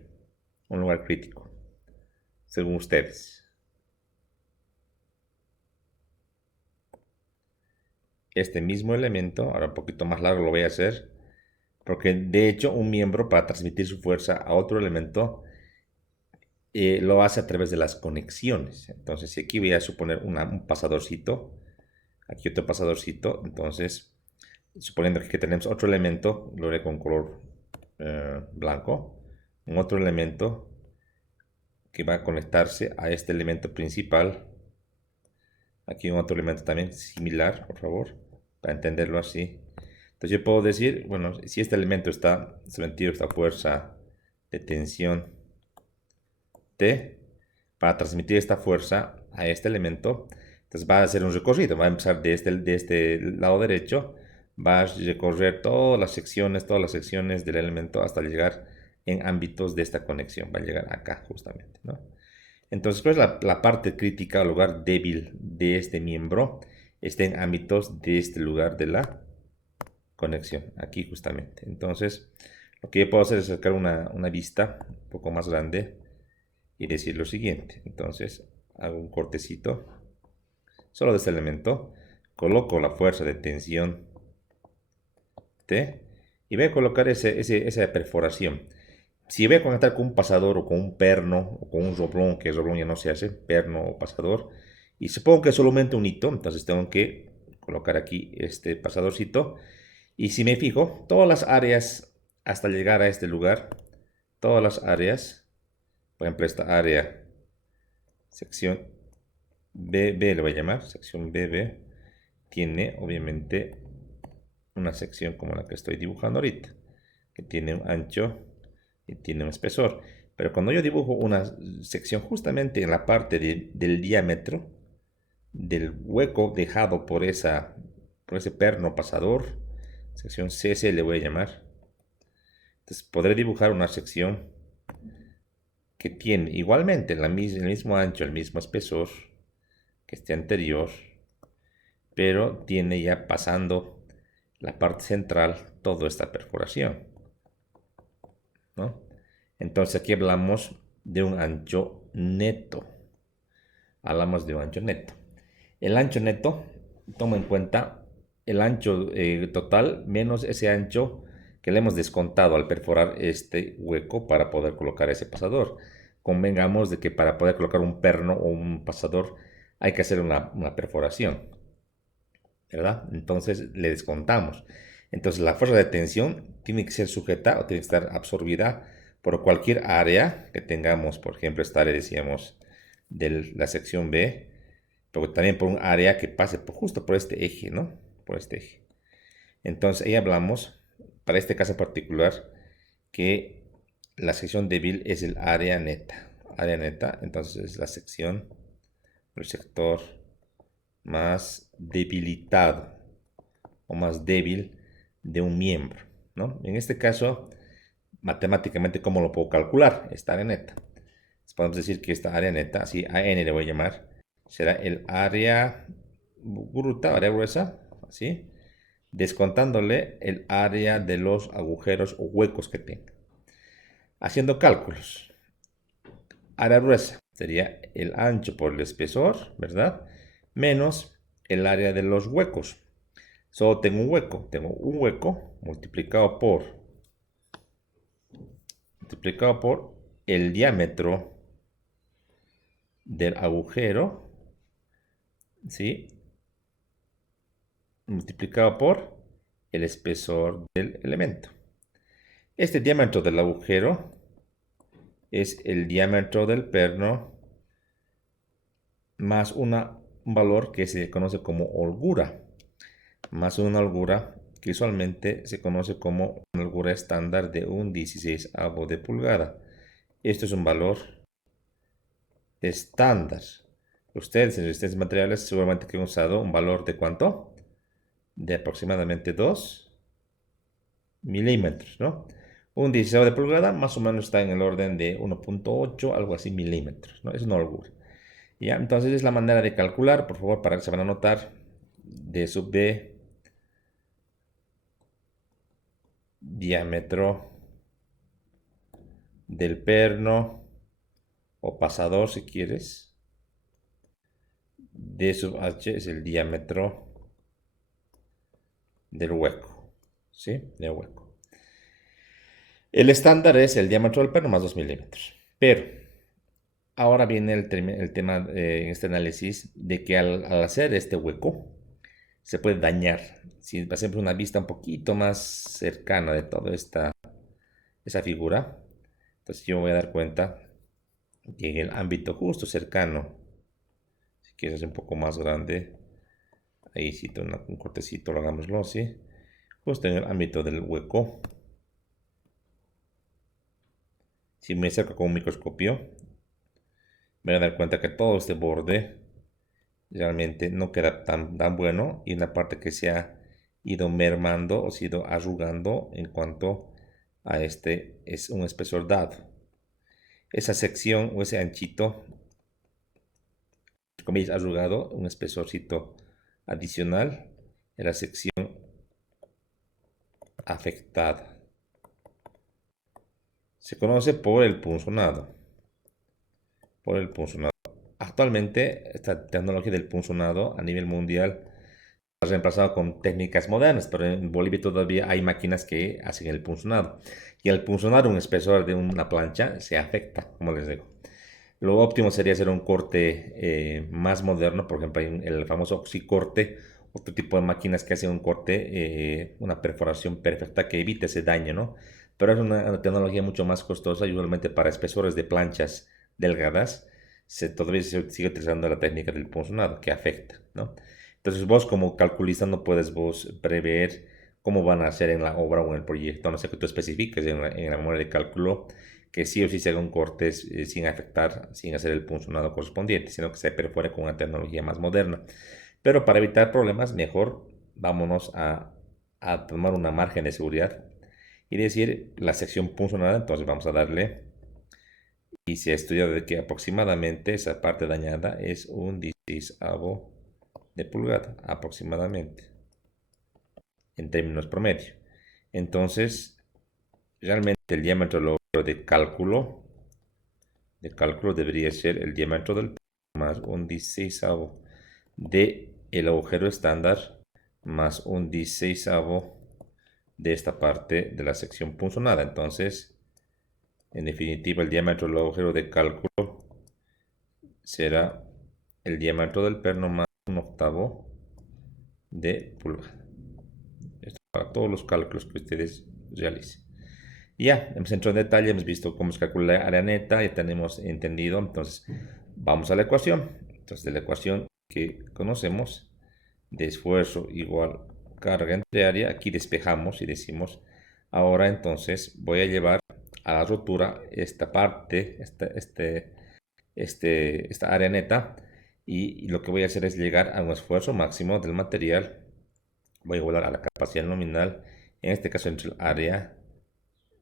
un lugar crítico, según ustedes? este mismo elemento, ahora un poquito más largo lo voy a hacer, porque de hecho un miembro para transmitir su fuerza a otro elemento lo hace a través de las conexiones. Entonces, si aquí voy a suponer un pasadorcito, aquí otro pasadorcito, entonces, suponiendo que tenemos otro elemento, lo haré con color blanco, un otro elemento que va a conectarse a este elemento principal. Aquí un otro elemento también similar, por favor, para entenderlo así. Entonces yo puedo decir, bueno, si este elemento está sometido a esta fuerza de tensión T, para transmitir esta fuerza a este elemento, entonces va a hacer un recorrido, va a empezar de este lado derecho, va a recorrer todas las secciones del elemento hasta llegar en ámbitos de esta conexión, va a llegar acá justamente, ¿no? Entonces, pues la parte crítica o lugar débil de este miembro está en ámbitos de este lugar de la conexión, aquí justamente. Entonces, lo que yo puedo hacer es sacar una vista un poco más grande y decir lo siguiente. Entonces, hago un cortecito solo de este elemento, coloco la fuerza de tensión T y voy a colocar esa perforación. Si voy a conectar con un pasador o con un perno o con un roblón, que el roblón ya no se hace, perno o pasador, y supongo que es solamente un hito, entonces tengo que colocar aquí este pasadorcito. Y si me fijo, todas las áreas hasta llegar a este lugar, todas las áreas, por ejemplo esta área, sección BB le voy a llamar, sección BB, tiene obviamente una sección como la que estoy dibujando ahorita, que tiene un ancho y tiene un espesor. Pero cuando yo dibujo una sección justamente en la parte del diámetro del hueco dejado por ese perno pasador, sección CC le voy a llamar. Entonces podré dibujar una sección que tiene igualmente el mismo ancho, el mismo espesor que este anterior, pero tiene ya pasando la parte central toda esta perforación, ¿no? Entonces aquí hablamos de un ancho neto. Hablamos de un ancho neto. El ancho neto toma en cuenta el ancho total menos ese ancho que le hemos descontado al perforar este hueco para poder colocar ese pasador. Convengamos de que para poder colocar un perno o un pasador hay que hacer una perforación, ¿verdad? Entonces le descontamos. Entonces la fuerza de tensión tiene que ser sujeta o tiene que estar absorbida por cualquier área que tengamos. Por ejemplo, esta área decíamos de la sección B, pero también por un área que pase justo por este eje, ¿no? Por este eje. Entonces ahí hablamos, para este caso particular, que la sección débil es el área neta. Área neta, entonces es la sección, el sector más debilitado o más débil de un miembro, ¿no? En este caso, matemáticamente, ¿cómo lo puedo calcular? Esta área neta. Podemos decir que esta área neta, así AN le voy a llamar, será el área bruta, área gruesa, así, descontándole el área de los agujeros o huecos que tenga. Haciendo cálculos, área gruesa sería el ancho por el espesor, ¿verdad? Menos el área de los huecos. Solo tengo un hueco multiplicado por el diámetro del agujero, ¿sí? Multiplicado por el espesor del elemento. Este diámetro del agujero es el diámetro del perno más un valor que se conoce como holgura, más una holgura que usualmente se conoce como una holgura estándar de un 16avo de pulgada. Esto es un valor estándar. Ustedes en resistencias materiales seguramente que han usado un valor de ¿cuánto? De aproximadamente 2 milímetros, ¿no? Un 16 de pulgada más o menos está en el orden de 1.8, algo así milímetros, ¿no? Es una holgura. Ya, entonces es la manera de calcular, por favor, para que se van a anotar D sub B, diámetro del perno o pasador si quieres. D sub H es el diámetro del hueco, ¿sí? Del hueco. El estándar es el diámetro del perno más 2 milímetros. Pero ahora viene el tema en este análisis de que al hacer este hueco se puede dañar. Si hacemos una vista un poquito más cercana de toda esa figura, entonces yo me voy a dar cuenta que en el ámbito justo cercano, si quieres un poco más grande, ahí sí, un cortecito, lo hagámoslo así, justo en el ámbito del hueco. Si me acerco con un microscopio, me voy a dar cuenta que todo este borde realmente no queda tan bueno y una parte que se ha ido mermando o se ha ido arrugando en cuanto a este es un espesor dado. Esa sección o ese anchito, como veis arrugado, un espesorcito adicional en la sección afectada. Se conoce por el punzonado. Actualmente, esta tecnología del punzonado a nivel mundial ha reemplazado con técnicas modernas, pero en Bolivia todavía hay máquinas que hacen el punzonado. Y al punzonar un espesor de una plancha se afecta, como les digo. Lo óptimo sería hacer un corte más moderno, por ejemplo, hay el famoso oxicorte, otro tipo de máquinas que hacen un corte, una perforación perfecta que evite ese daño, ¿no? Pero es una tecnología mucho más costosa y usualmente para espesores de planchas delgadas todavía se sigue utilizando la técnica del punzonado que afecta, ¿no? Entonces vos como calculista no puedes vos prever cómo van a hacer en la obra o en el proyecto, a no ser que tú especifiques en la memoria de cálculo que sí o sí se haga un corte sin afectar, sin hacer el punzonado correspondiente, sino que se perfore con una tecnología más moderna. Pero para evitar problemas, mejor vámonos a tomar una margen de seguridad y decir la sección punzonada, entonces vamos a darle, y se ha estudiado de que aproximadamente esa parte dañada es un 16avo de pulgada, aproximadamente, en términos promedio. Entonces, realmente el diámetro de cálculo debería ser el diámetro del más un 16avo de el agujero estándar más un 16avo de esta parte de la sección punzonada. Entonces, en definitiva, el diámetro del agujero de cálculo será el diámetro del perno más un octavo de pulgada. Esto para todos los cálculos que ustedes realicen. Ya, hemos entrado en detalle, hemos visto cómo se calcula la área neta, ya tenemos entendido. Entonces, vamos a la ecuación. Entonces, de la ecuación que conocemos, de esfuerzo igual carga entre área, aquí despejamos y decimos, ahora entonces voy a llevar a la rotura esta parte, esta área neta, y lo que voy a hacer es llegar a un esfuerzo máximo del material. Voy a igualar a la capacidad nominal, en este caso entre el área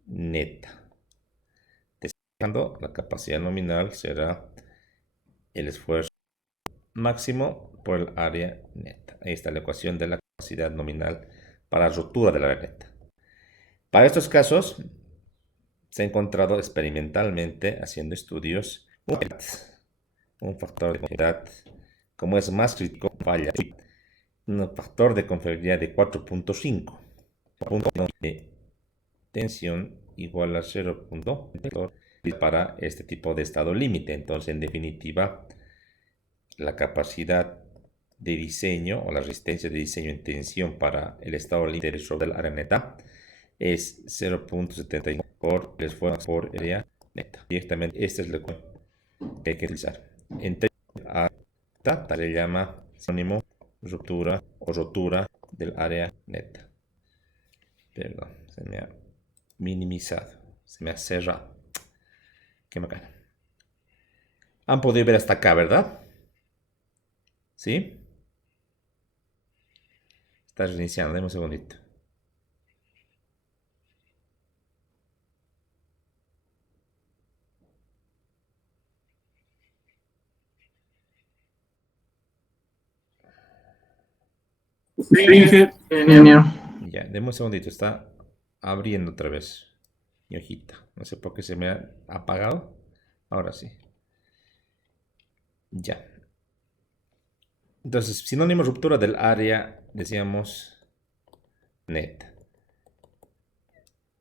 neta. Despejando, la capacidad nominal será el esfuerzo máximo por el área neta. Ahí está la ecuación de la capacidad nominal para rotura del área neta. Para estos casos, se ha encontrado experimentalmente haciendo estudios un factor de confiabilidad, como es más crítico, falla, un factor de confiabilidad de 4.5, punto de tensión igual a 0.5 para este tipo de estado límite. Entonces, en definitiva, la capacidad de diseño o la resistencia de diseño en tensión para el estado límite del área neta es 0.75 por el esfuerzo por área neta. Directamente, este es lo que hay que utilizar. Entre a se llama sinónimo ruptura o rotura del área neta. Perdón, se me ha minimizado, se me ha cerrado. Qué bacana. Han podido ver hasta acá, ¿verdad? ¿Sí? Está reiniciando, dame un segundito. Genio. Ya, deme un segundito, está abriendo otra vez mi hojita. No sé por qué se me ha apagado. Ahora sí. Ya. Entonces, sinónimo ruptura del área, decíamos, net.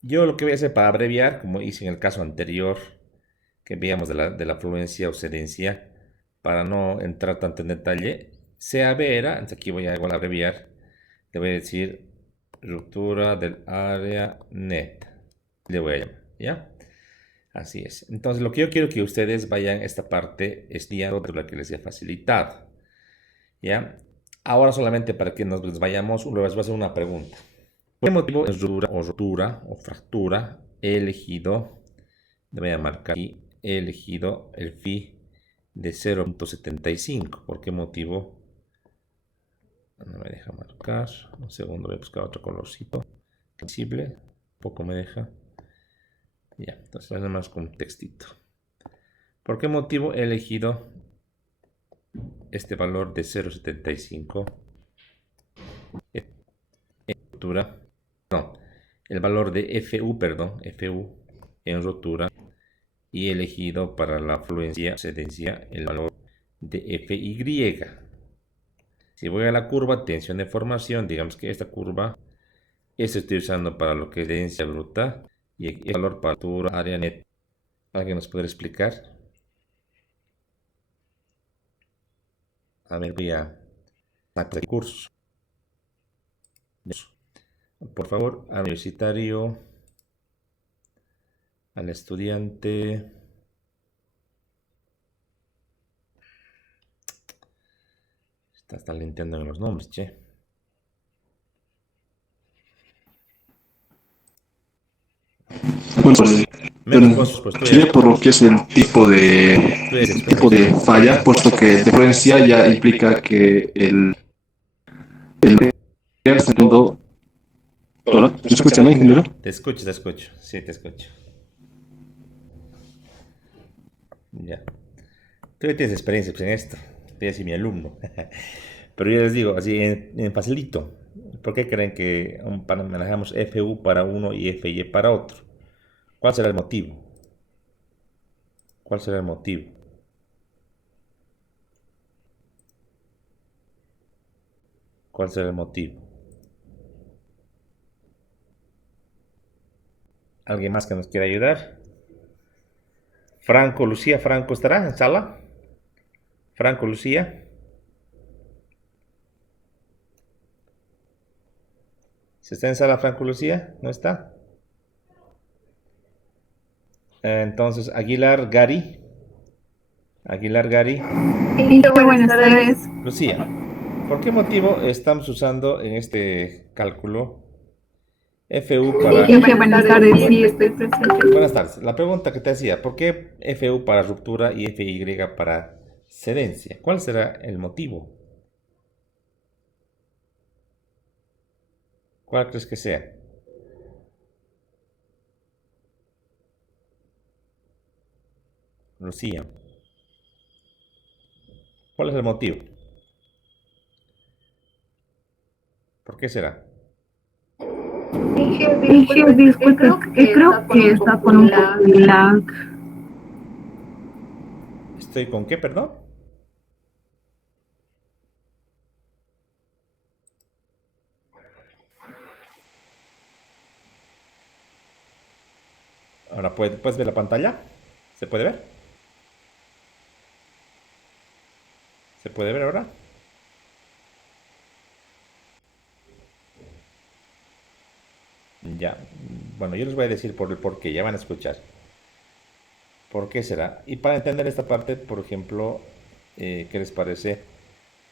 Yo lo que voy a hacer para abreviar, como hice en el caso anterior, que veíamos de la fluencia o cedencia, para no entrar tanto en detalle, CAB era, entonces aquí voy a igual abreviar, le voy a decir ruptura del área net. Le voy a llamar, ¿ya? Así es. Entonces, lo que yo quiero que ustedes vayan esta parte estudiando de lo que les he facilitado, ¿ya? Ahora solamente para que nos vayamos, les voy a hacer una pregunta. ¿Por qué motivo es rotura o fractura he elegido, le voy a marcar aquí, he elegido el phi de 0.75? ¿Por qué motivo? No me deja marcar. Un segundo, voy a buscar otro colorcito visible. Poco me deja. Ya, entonces nada más con textito. ¿Por qué motivo he elegido este valor de 0.75? Rotura. No, el valor de FU, perdón, FU en rotura. Y he elegido para la fluencia cedencia el valor de FY. Si voy a la curva tensión de formación, digamos que esta curva estoy usando para lo que es densidad bruta y el valor para altura, área net. ¿Alguien nos puede explicar? A ver, voy a sacar el curso. Por favor, al universitario, al estudiante. Está limpiando en los nombres, che. Bueno, pues, Menos vos, pues tú sería eres, por lo que es el tú eres tipo experto. de falla, puesto que de frecuencia ya implica que el segundo. Hola, ¿me escucha, no, ingeniero? Te escucho, sí, te escucho. Ya. Tú ya tienes experiencia pues, en esto. Estoy así mi alumno. Pero yo les digo, así en facilito. ¿Por qué creen que manejamos FU para uno y FY para otro? ¿Cuál será el motivo? ¿Cuál será el motivo? ¿Cuál será el motivo? ¿Alguien más que nos quiera ayudar? Franco, Lucía, Franco estará en sala. Franco, Lucía. ¿Se está en sala Franco, Lucía? ¿No está? Entonces, Aguilar, Gary. Aguilar, Gary. Buenas tardes. Lucía, ¿por qué motivo estamos usando en este cálculo FU para... Buenas tardes, sí, estoy presente. Buenas tardes. La pregunta que te hacía, ¿por qué FU para ruptura y FY para cedencia? ¿Cuál será el motivo? ¿Cuál crees que sea? Lucía, ¿cuál es el motivo? ¿Por qué será? Disculpe, creo que está con un poco de lag. ¿Estoy con qué, perdón? Ahora, ¿puedes ver la pantalla? ¿Se puede ver? ¿Se puede ver ahora? Ya. Bueno, yo les voy a decir por el por qué, ya van a escuchar. ¿Por qué será? Y para entender esta parte, por ejemplo, ¿qué les parece?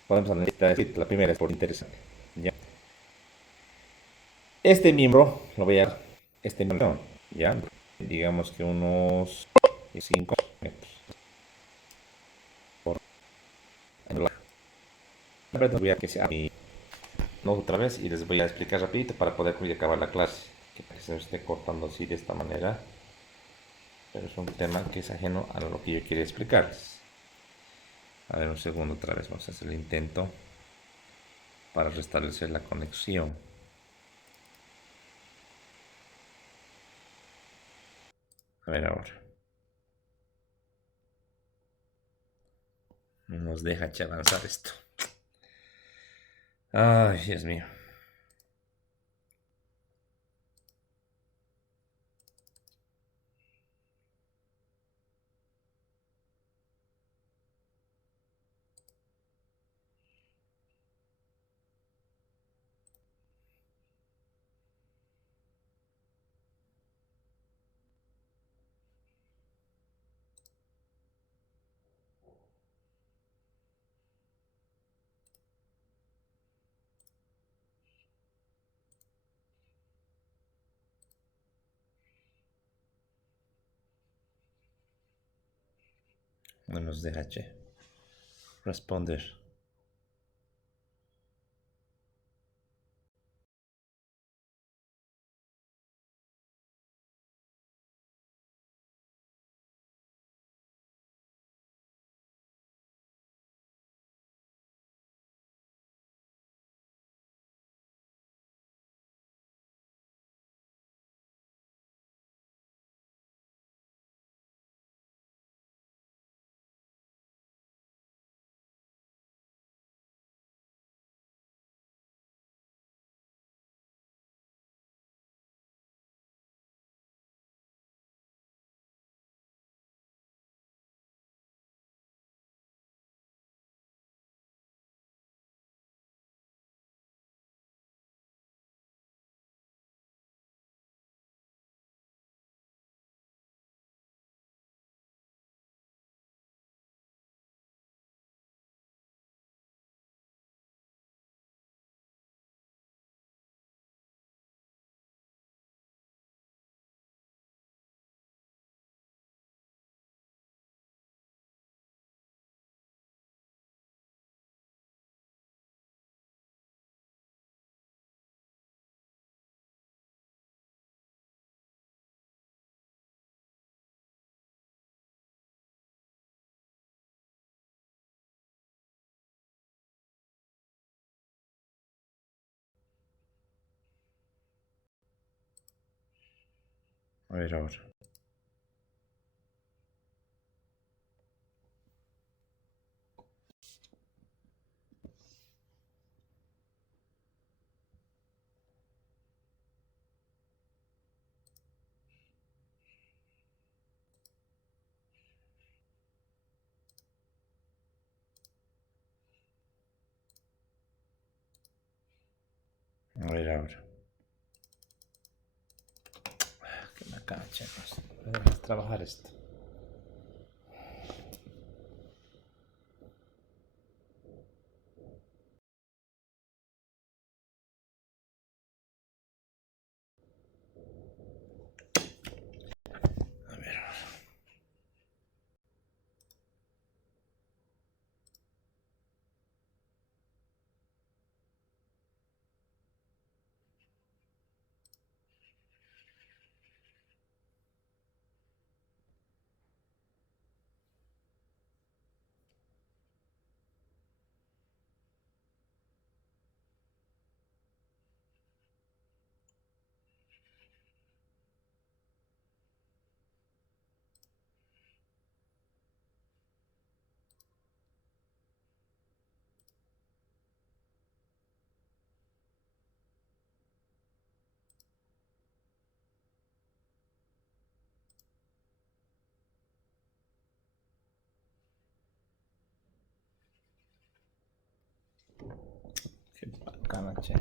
Podemos analizar la primera, es por interesante. ¿Ya? Este miembro, lo voy a... Este miembro, ¿ya? Digamos que unos 5 metros. Voy a que sea mi no otra vez y les voy a explicar rapidito para poder acabar la clase. Que se me esté cortando así de esta manera. Pero es un tema que es ajeno a lo que yo quería explicarles. A ver, un segundo otra vez. Vamos a hacer el intento para restablecer la conexión. A ver ahora. No nos deja avanzar esto. Ay, Dios mío. No nos deja, che, responder. A ver ahora. A ver ahora. Que me cachen. Podemos trabajar esto. A ver. Qué bacana, che.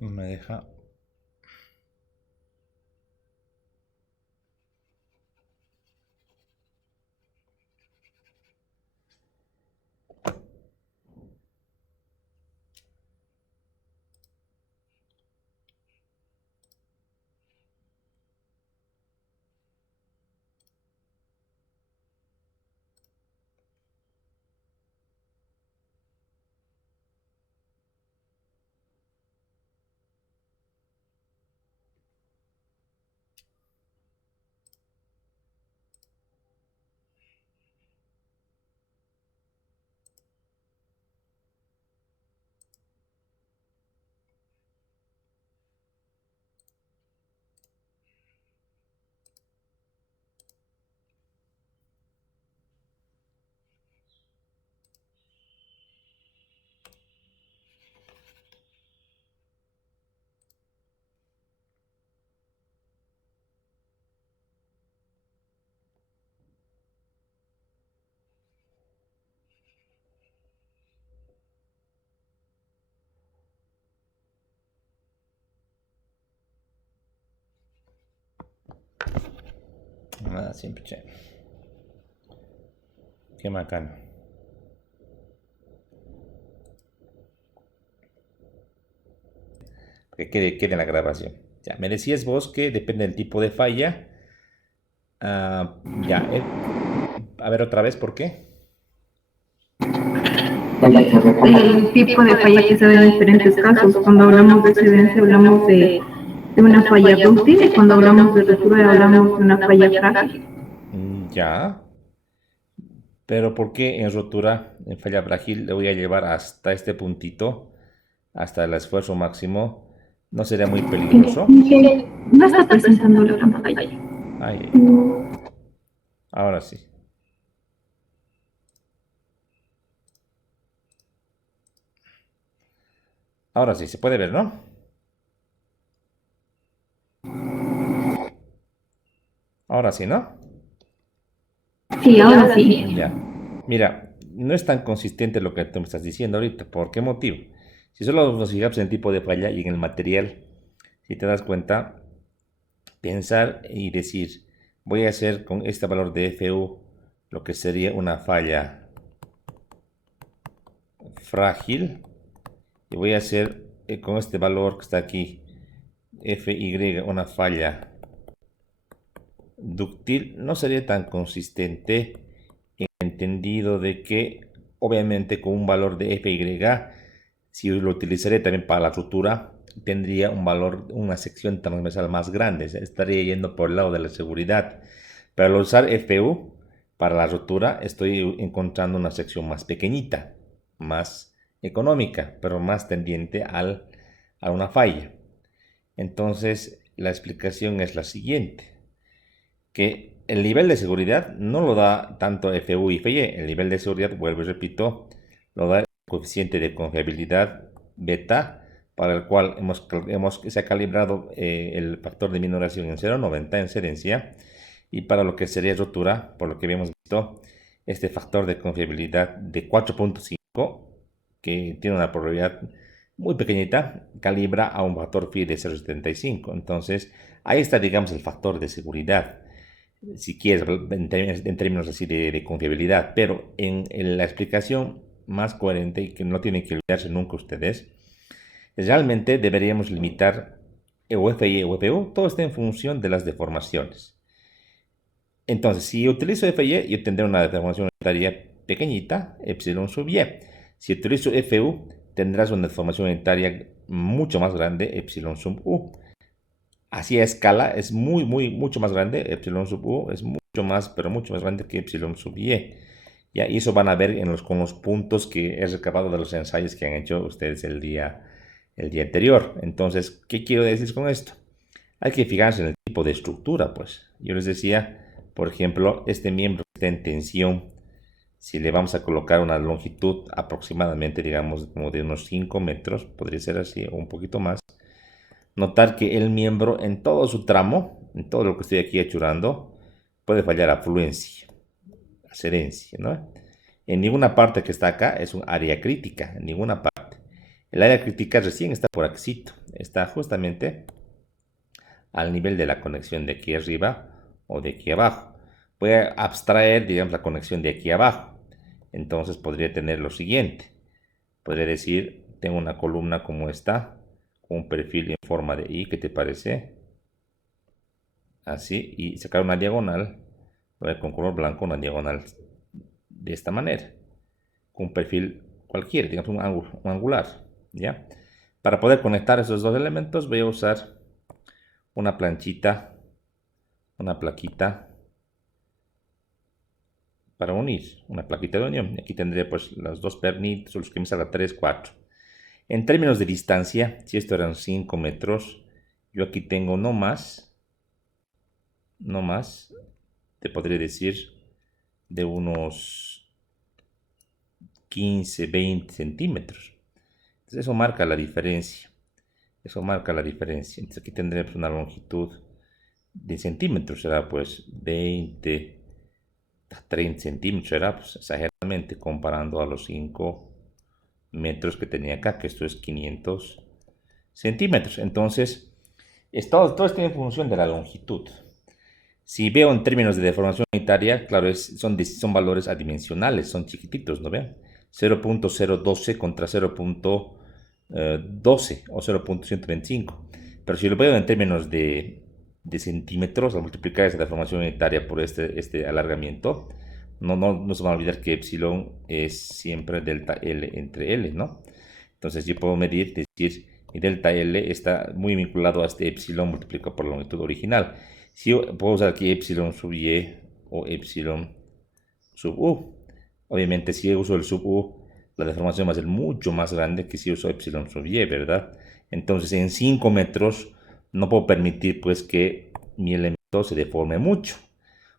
No me deja. Nada, siempre, che. Qué bacano. Que quede en la grabación. Ya, me decías vos que depende del tipo de falla. Ya, A ver otra vez, ¿por qué? El tipo de falla que se da en diferentes casos. Cuando hablamos de excedencia hablamos de una falla dúctil y cuando hablamos de rotura hablamos de una falla frágil. Ya. Pero ¿por qué en rotura, en falla frágil, le voy a llevar hasta este puntito, hasta el esfuerzo máximo? ¿No sería muy peligroso? No está presentando la pantalla. Ay, ahora sí. Ahora sí, se puede ver, ¿no? Ahora sí, ¿no? Sí, ahora sí. Ya. Mira, no es tan consistente lo que tú me estás diciendo ahorita. ¿Por qué motivo? Si solo nos fijamos en el tipo de falla y en el material, si te das cuenta, pensar y decir, voy a hacer con este valor de FU lo que sería una falla frágil y voy a hacer con este valor que está aquí, FY, una falla dúctil, no sería tan consistente en el entendido de que obviamente con un valor de FY, si lo utilizaré también para la rotura, tendría un valor, una sección transversal más grande, estaría yendo por el lado de la seguridad. Pero al usar FU para la rotura estoy encontrando una sección más pequeñita, más económica, pero más tendiente a una falla. Entonces la explicación es la siguiente, que el nivel de seguridad no lo da tanto FU y FY, el nivel de seguridad, vuelvo y repito, lo da el coeficiente de confiabilidad beta, para el cual se ha calibrado el factor de minoración en 0,90 en excedencia, y para lo que sería rotura, por lo que habíamos visto, este factor de confiabilidad de 4.5, que tiene una probabilidad muy pequeñita, calibra a un factor phi de 0,75. Entonces, ahí está, digamos, el factor de seguridad, si quieres, en términos así de confiabilidad. Pero en la explicación más coherente y que no tienen que olvidarse nunca ustedes, realmente deberíamos limitar UFI o UFU, todo está en función de las deformaciones. Entonces, si utilizo FY, yo tendré una deformación unitaria pequeñita, epsilon sub y. Si utilizo FU, tendrás una deformación unitaria mucho más grande, epsilon sub u. Así a escala es mucho más grande, epsilon sub u es mucho más, pero mucho más grande que epsilon sub y. Ya, y eso van a ver con los puntos que he recabado de los ensayos que han hecho ustedes el día anterior. Entonces, ¿qué quiero decir con esto? Hay que fijarse en el tipo de estructura, pues. Yo les decía, por ejemplo, este miembro está en tensión. Si le vamos a colocar una longitud aproximadamente, digamos, como de unos 5 metros, podría ser así, o un poquito más. Notar que el miembro en todo su tramo, en todo lo que estoy aquí hechurando, puede fallar a fluencia, a adherencia, ¿no? En ninguna parte que está acá es un área crítica, en ninguna parte. El área crítica recién está por aquí, está justamente al nivel de la conexión de aquí arriba o de aquí abajo. Voy a abstraer, digamos, la conexión de aquí abajo. Entonces podría tener lo siguiente. Podría decir, tengo una columna como esta, con un perfil en forma de I, ¿qué te parece? Así, y sacar una diagonal, con color blanco, una diagonal de esta manera, con un perfil cualquiera, digamos un angular, ¿ya? Para poder conectar esos dos elementos voy a usar una planchita, una plaquita para unir, una plaquita de unión. Aquí tendré pues los dos pernitos, los que me salga 3, 4. En términos de distancia, si esto eran 5 metros, yo aquí tengo no más, te podría decir de unos 15, 20 centímetros. Entonces eso marca la diferencia. Entonces aquí tendremos una longitud de centímetros, será pues 20 a 30 centímetros, será pues exageradamente comparando a los 5 metros que tenía acá, que esto es 500 centímetros. Entonces, todo está en función de la longitud. Si veo en términos de deformación unitaria, claro, son valores adimensionales, son chiquititos, ¿no ven? 0.012 contra 0.12 o 0.125. Pero si lo veo en términos de centímetros, al multiplicar esa deformación unitaria por este alargamiento, No se van a olvidar que epsilon es siempre delta L entre L, ¿no? Entonces yo puedo medir, decir, y delta L está muy vinculado a este epsilon multiplicado por la longitud original. Si yo puedo usar aquí epsilon sub y o epsilon sub u. Obviamente si yo uso el sub u, la deformación va a ser mucho más grande que si uso epsilon sub y, ¿verdad? Entonces en 5 metros no puedo permitir pues que mi elemento se deforme mucho,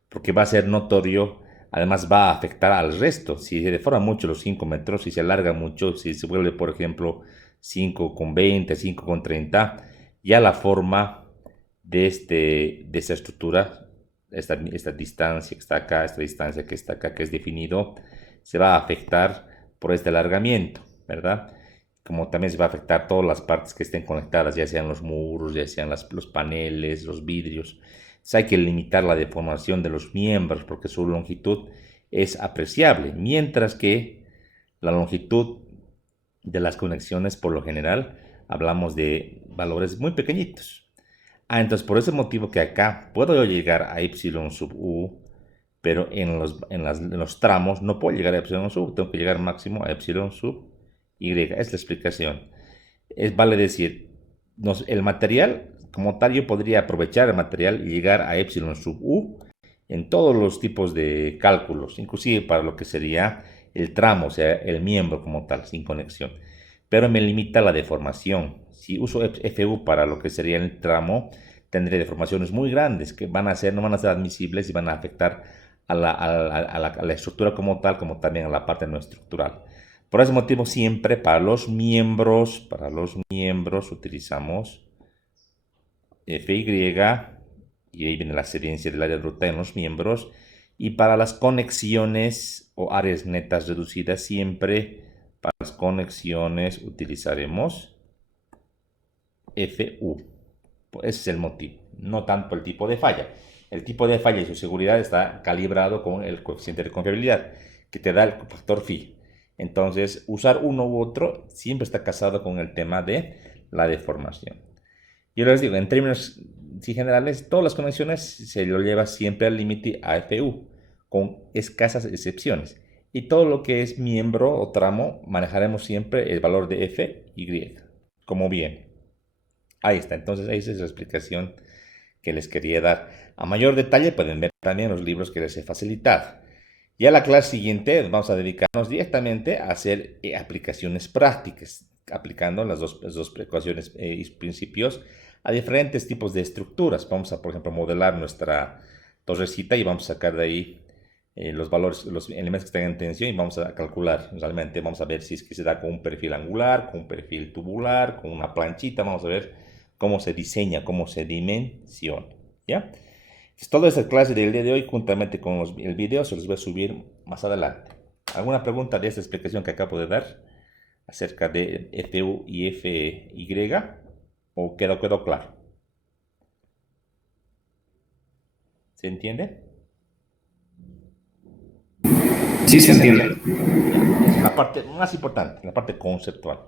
porque va a ser notorio, además va a afectar al resto. Si se deforma mucho los 5 metros, si se alarga mucho, si se vuelve por ejemplo 5,20, 5,30, ya la forma de esta estructura, esta distancia que está acá, esta distancia que está acá, que es definido, se va a afectar por este alargamiento, ¿verdad? Como también se va a afectar todas las partes que estén conectadas, ya sean los muros, ya sean los paneles, los vidrios. Entonces hay que limitar la deformación de los miembros porque su longitud es apreciable, mientras que la longitud de las conexiones por lo general hablamos de valores muy pequeñitos. Entonces por ese motivo que acá puedo yo llegar a epsilon sub u, pero en los tramos no puedo llegar a epsilon sub, tengo que llegar máximo a epsilon sub y. Es la explicación. Vale decir, el material como tal, yo podría aprovechar el material y llegar a epsilon sub u en todos los tipos de cálculos, inclusive para lo que sería el tramo, o sea, el miembro como tal, sin conexión. Pero me limita la deformación. Si uso FU para lo que sería el tramo, tendré deformaciones muy grandes que no van a ser admisibles y van a afectar a la estructura como tal, como también a la parte no estructural. Por ese motivo siempre para los miembros utilizamos FY, y ahí viene la excedencia del área de ruta en los miembros, y para las conexiones o áreas netas reducidas siempre para las conexiones utilizaremos FU. Ese es el motivo, no tanto el tipo de falla. El tipo de falla y su seguridad está calibrado con el coeficiente de confiabilidad que te da el factor phi. Entonces, usar uno u otro siempre está casado con el tema de la deformación. Yo les digo, en términos generales, todas las conexiones se lo lleva siempre al límite AFU, con escasas excepciones. Y todo lo que es miembro o tramo, manejaremos siempre el valor de FY, como bien. Ahí está, entonces esa es la explicación que les quería dar. A mayor detalle pueden ver también los libros que les he facilitado. Ya la clase siguiente vamos a dedicarnos directamente a hacer aplicaciones prácticas, aplicando las dos ecuaciones y principios a diferentes tipos de estructuras. Vamos a, por ejemplo, modelar nuestra torrecita y vamos a sacar de ahí los valores, los elementos que están en tensión y vamos a calcular. Realmente vamos a ver si es que se da con un perfil angular, con un perfil tubular, con una planchita. Vamos a ver cómo se diseña, cómo se dimensiona, ¿ya? Entonces, toda esta clase del día de hoy, juntamente con el video, se los voy a subir más adelante. ¿Alguna pregunta de esta explicación que acabo de dar acerca de FU y FY? ¿O quedó claro? ¿Se entiende? Sí, se entiende. La parte más importante, la parte conceptual.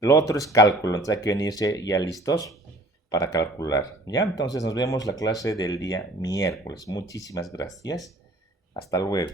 Lo otro es cálculo, entonces hay que venirse ya listos para calcular. ¿Ya? Entonces nos vemos la clase del día miércoles. Muchísimas gracias. Hasta luego.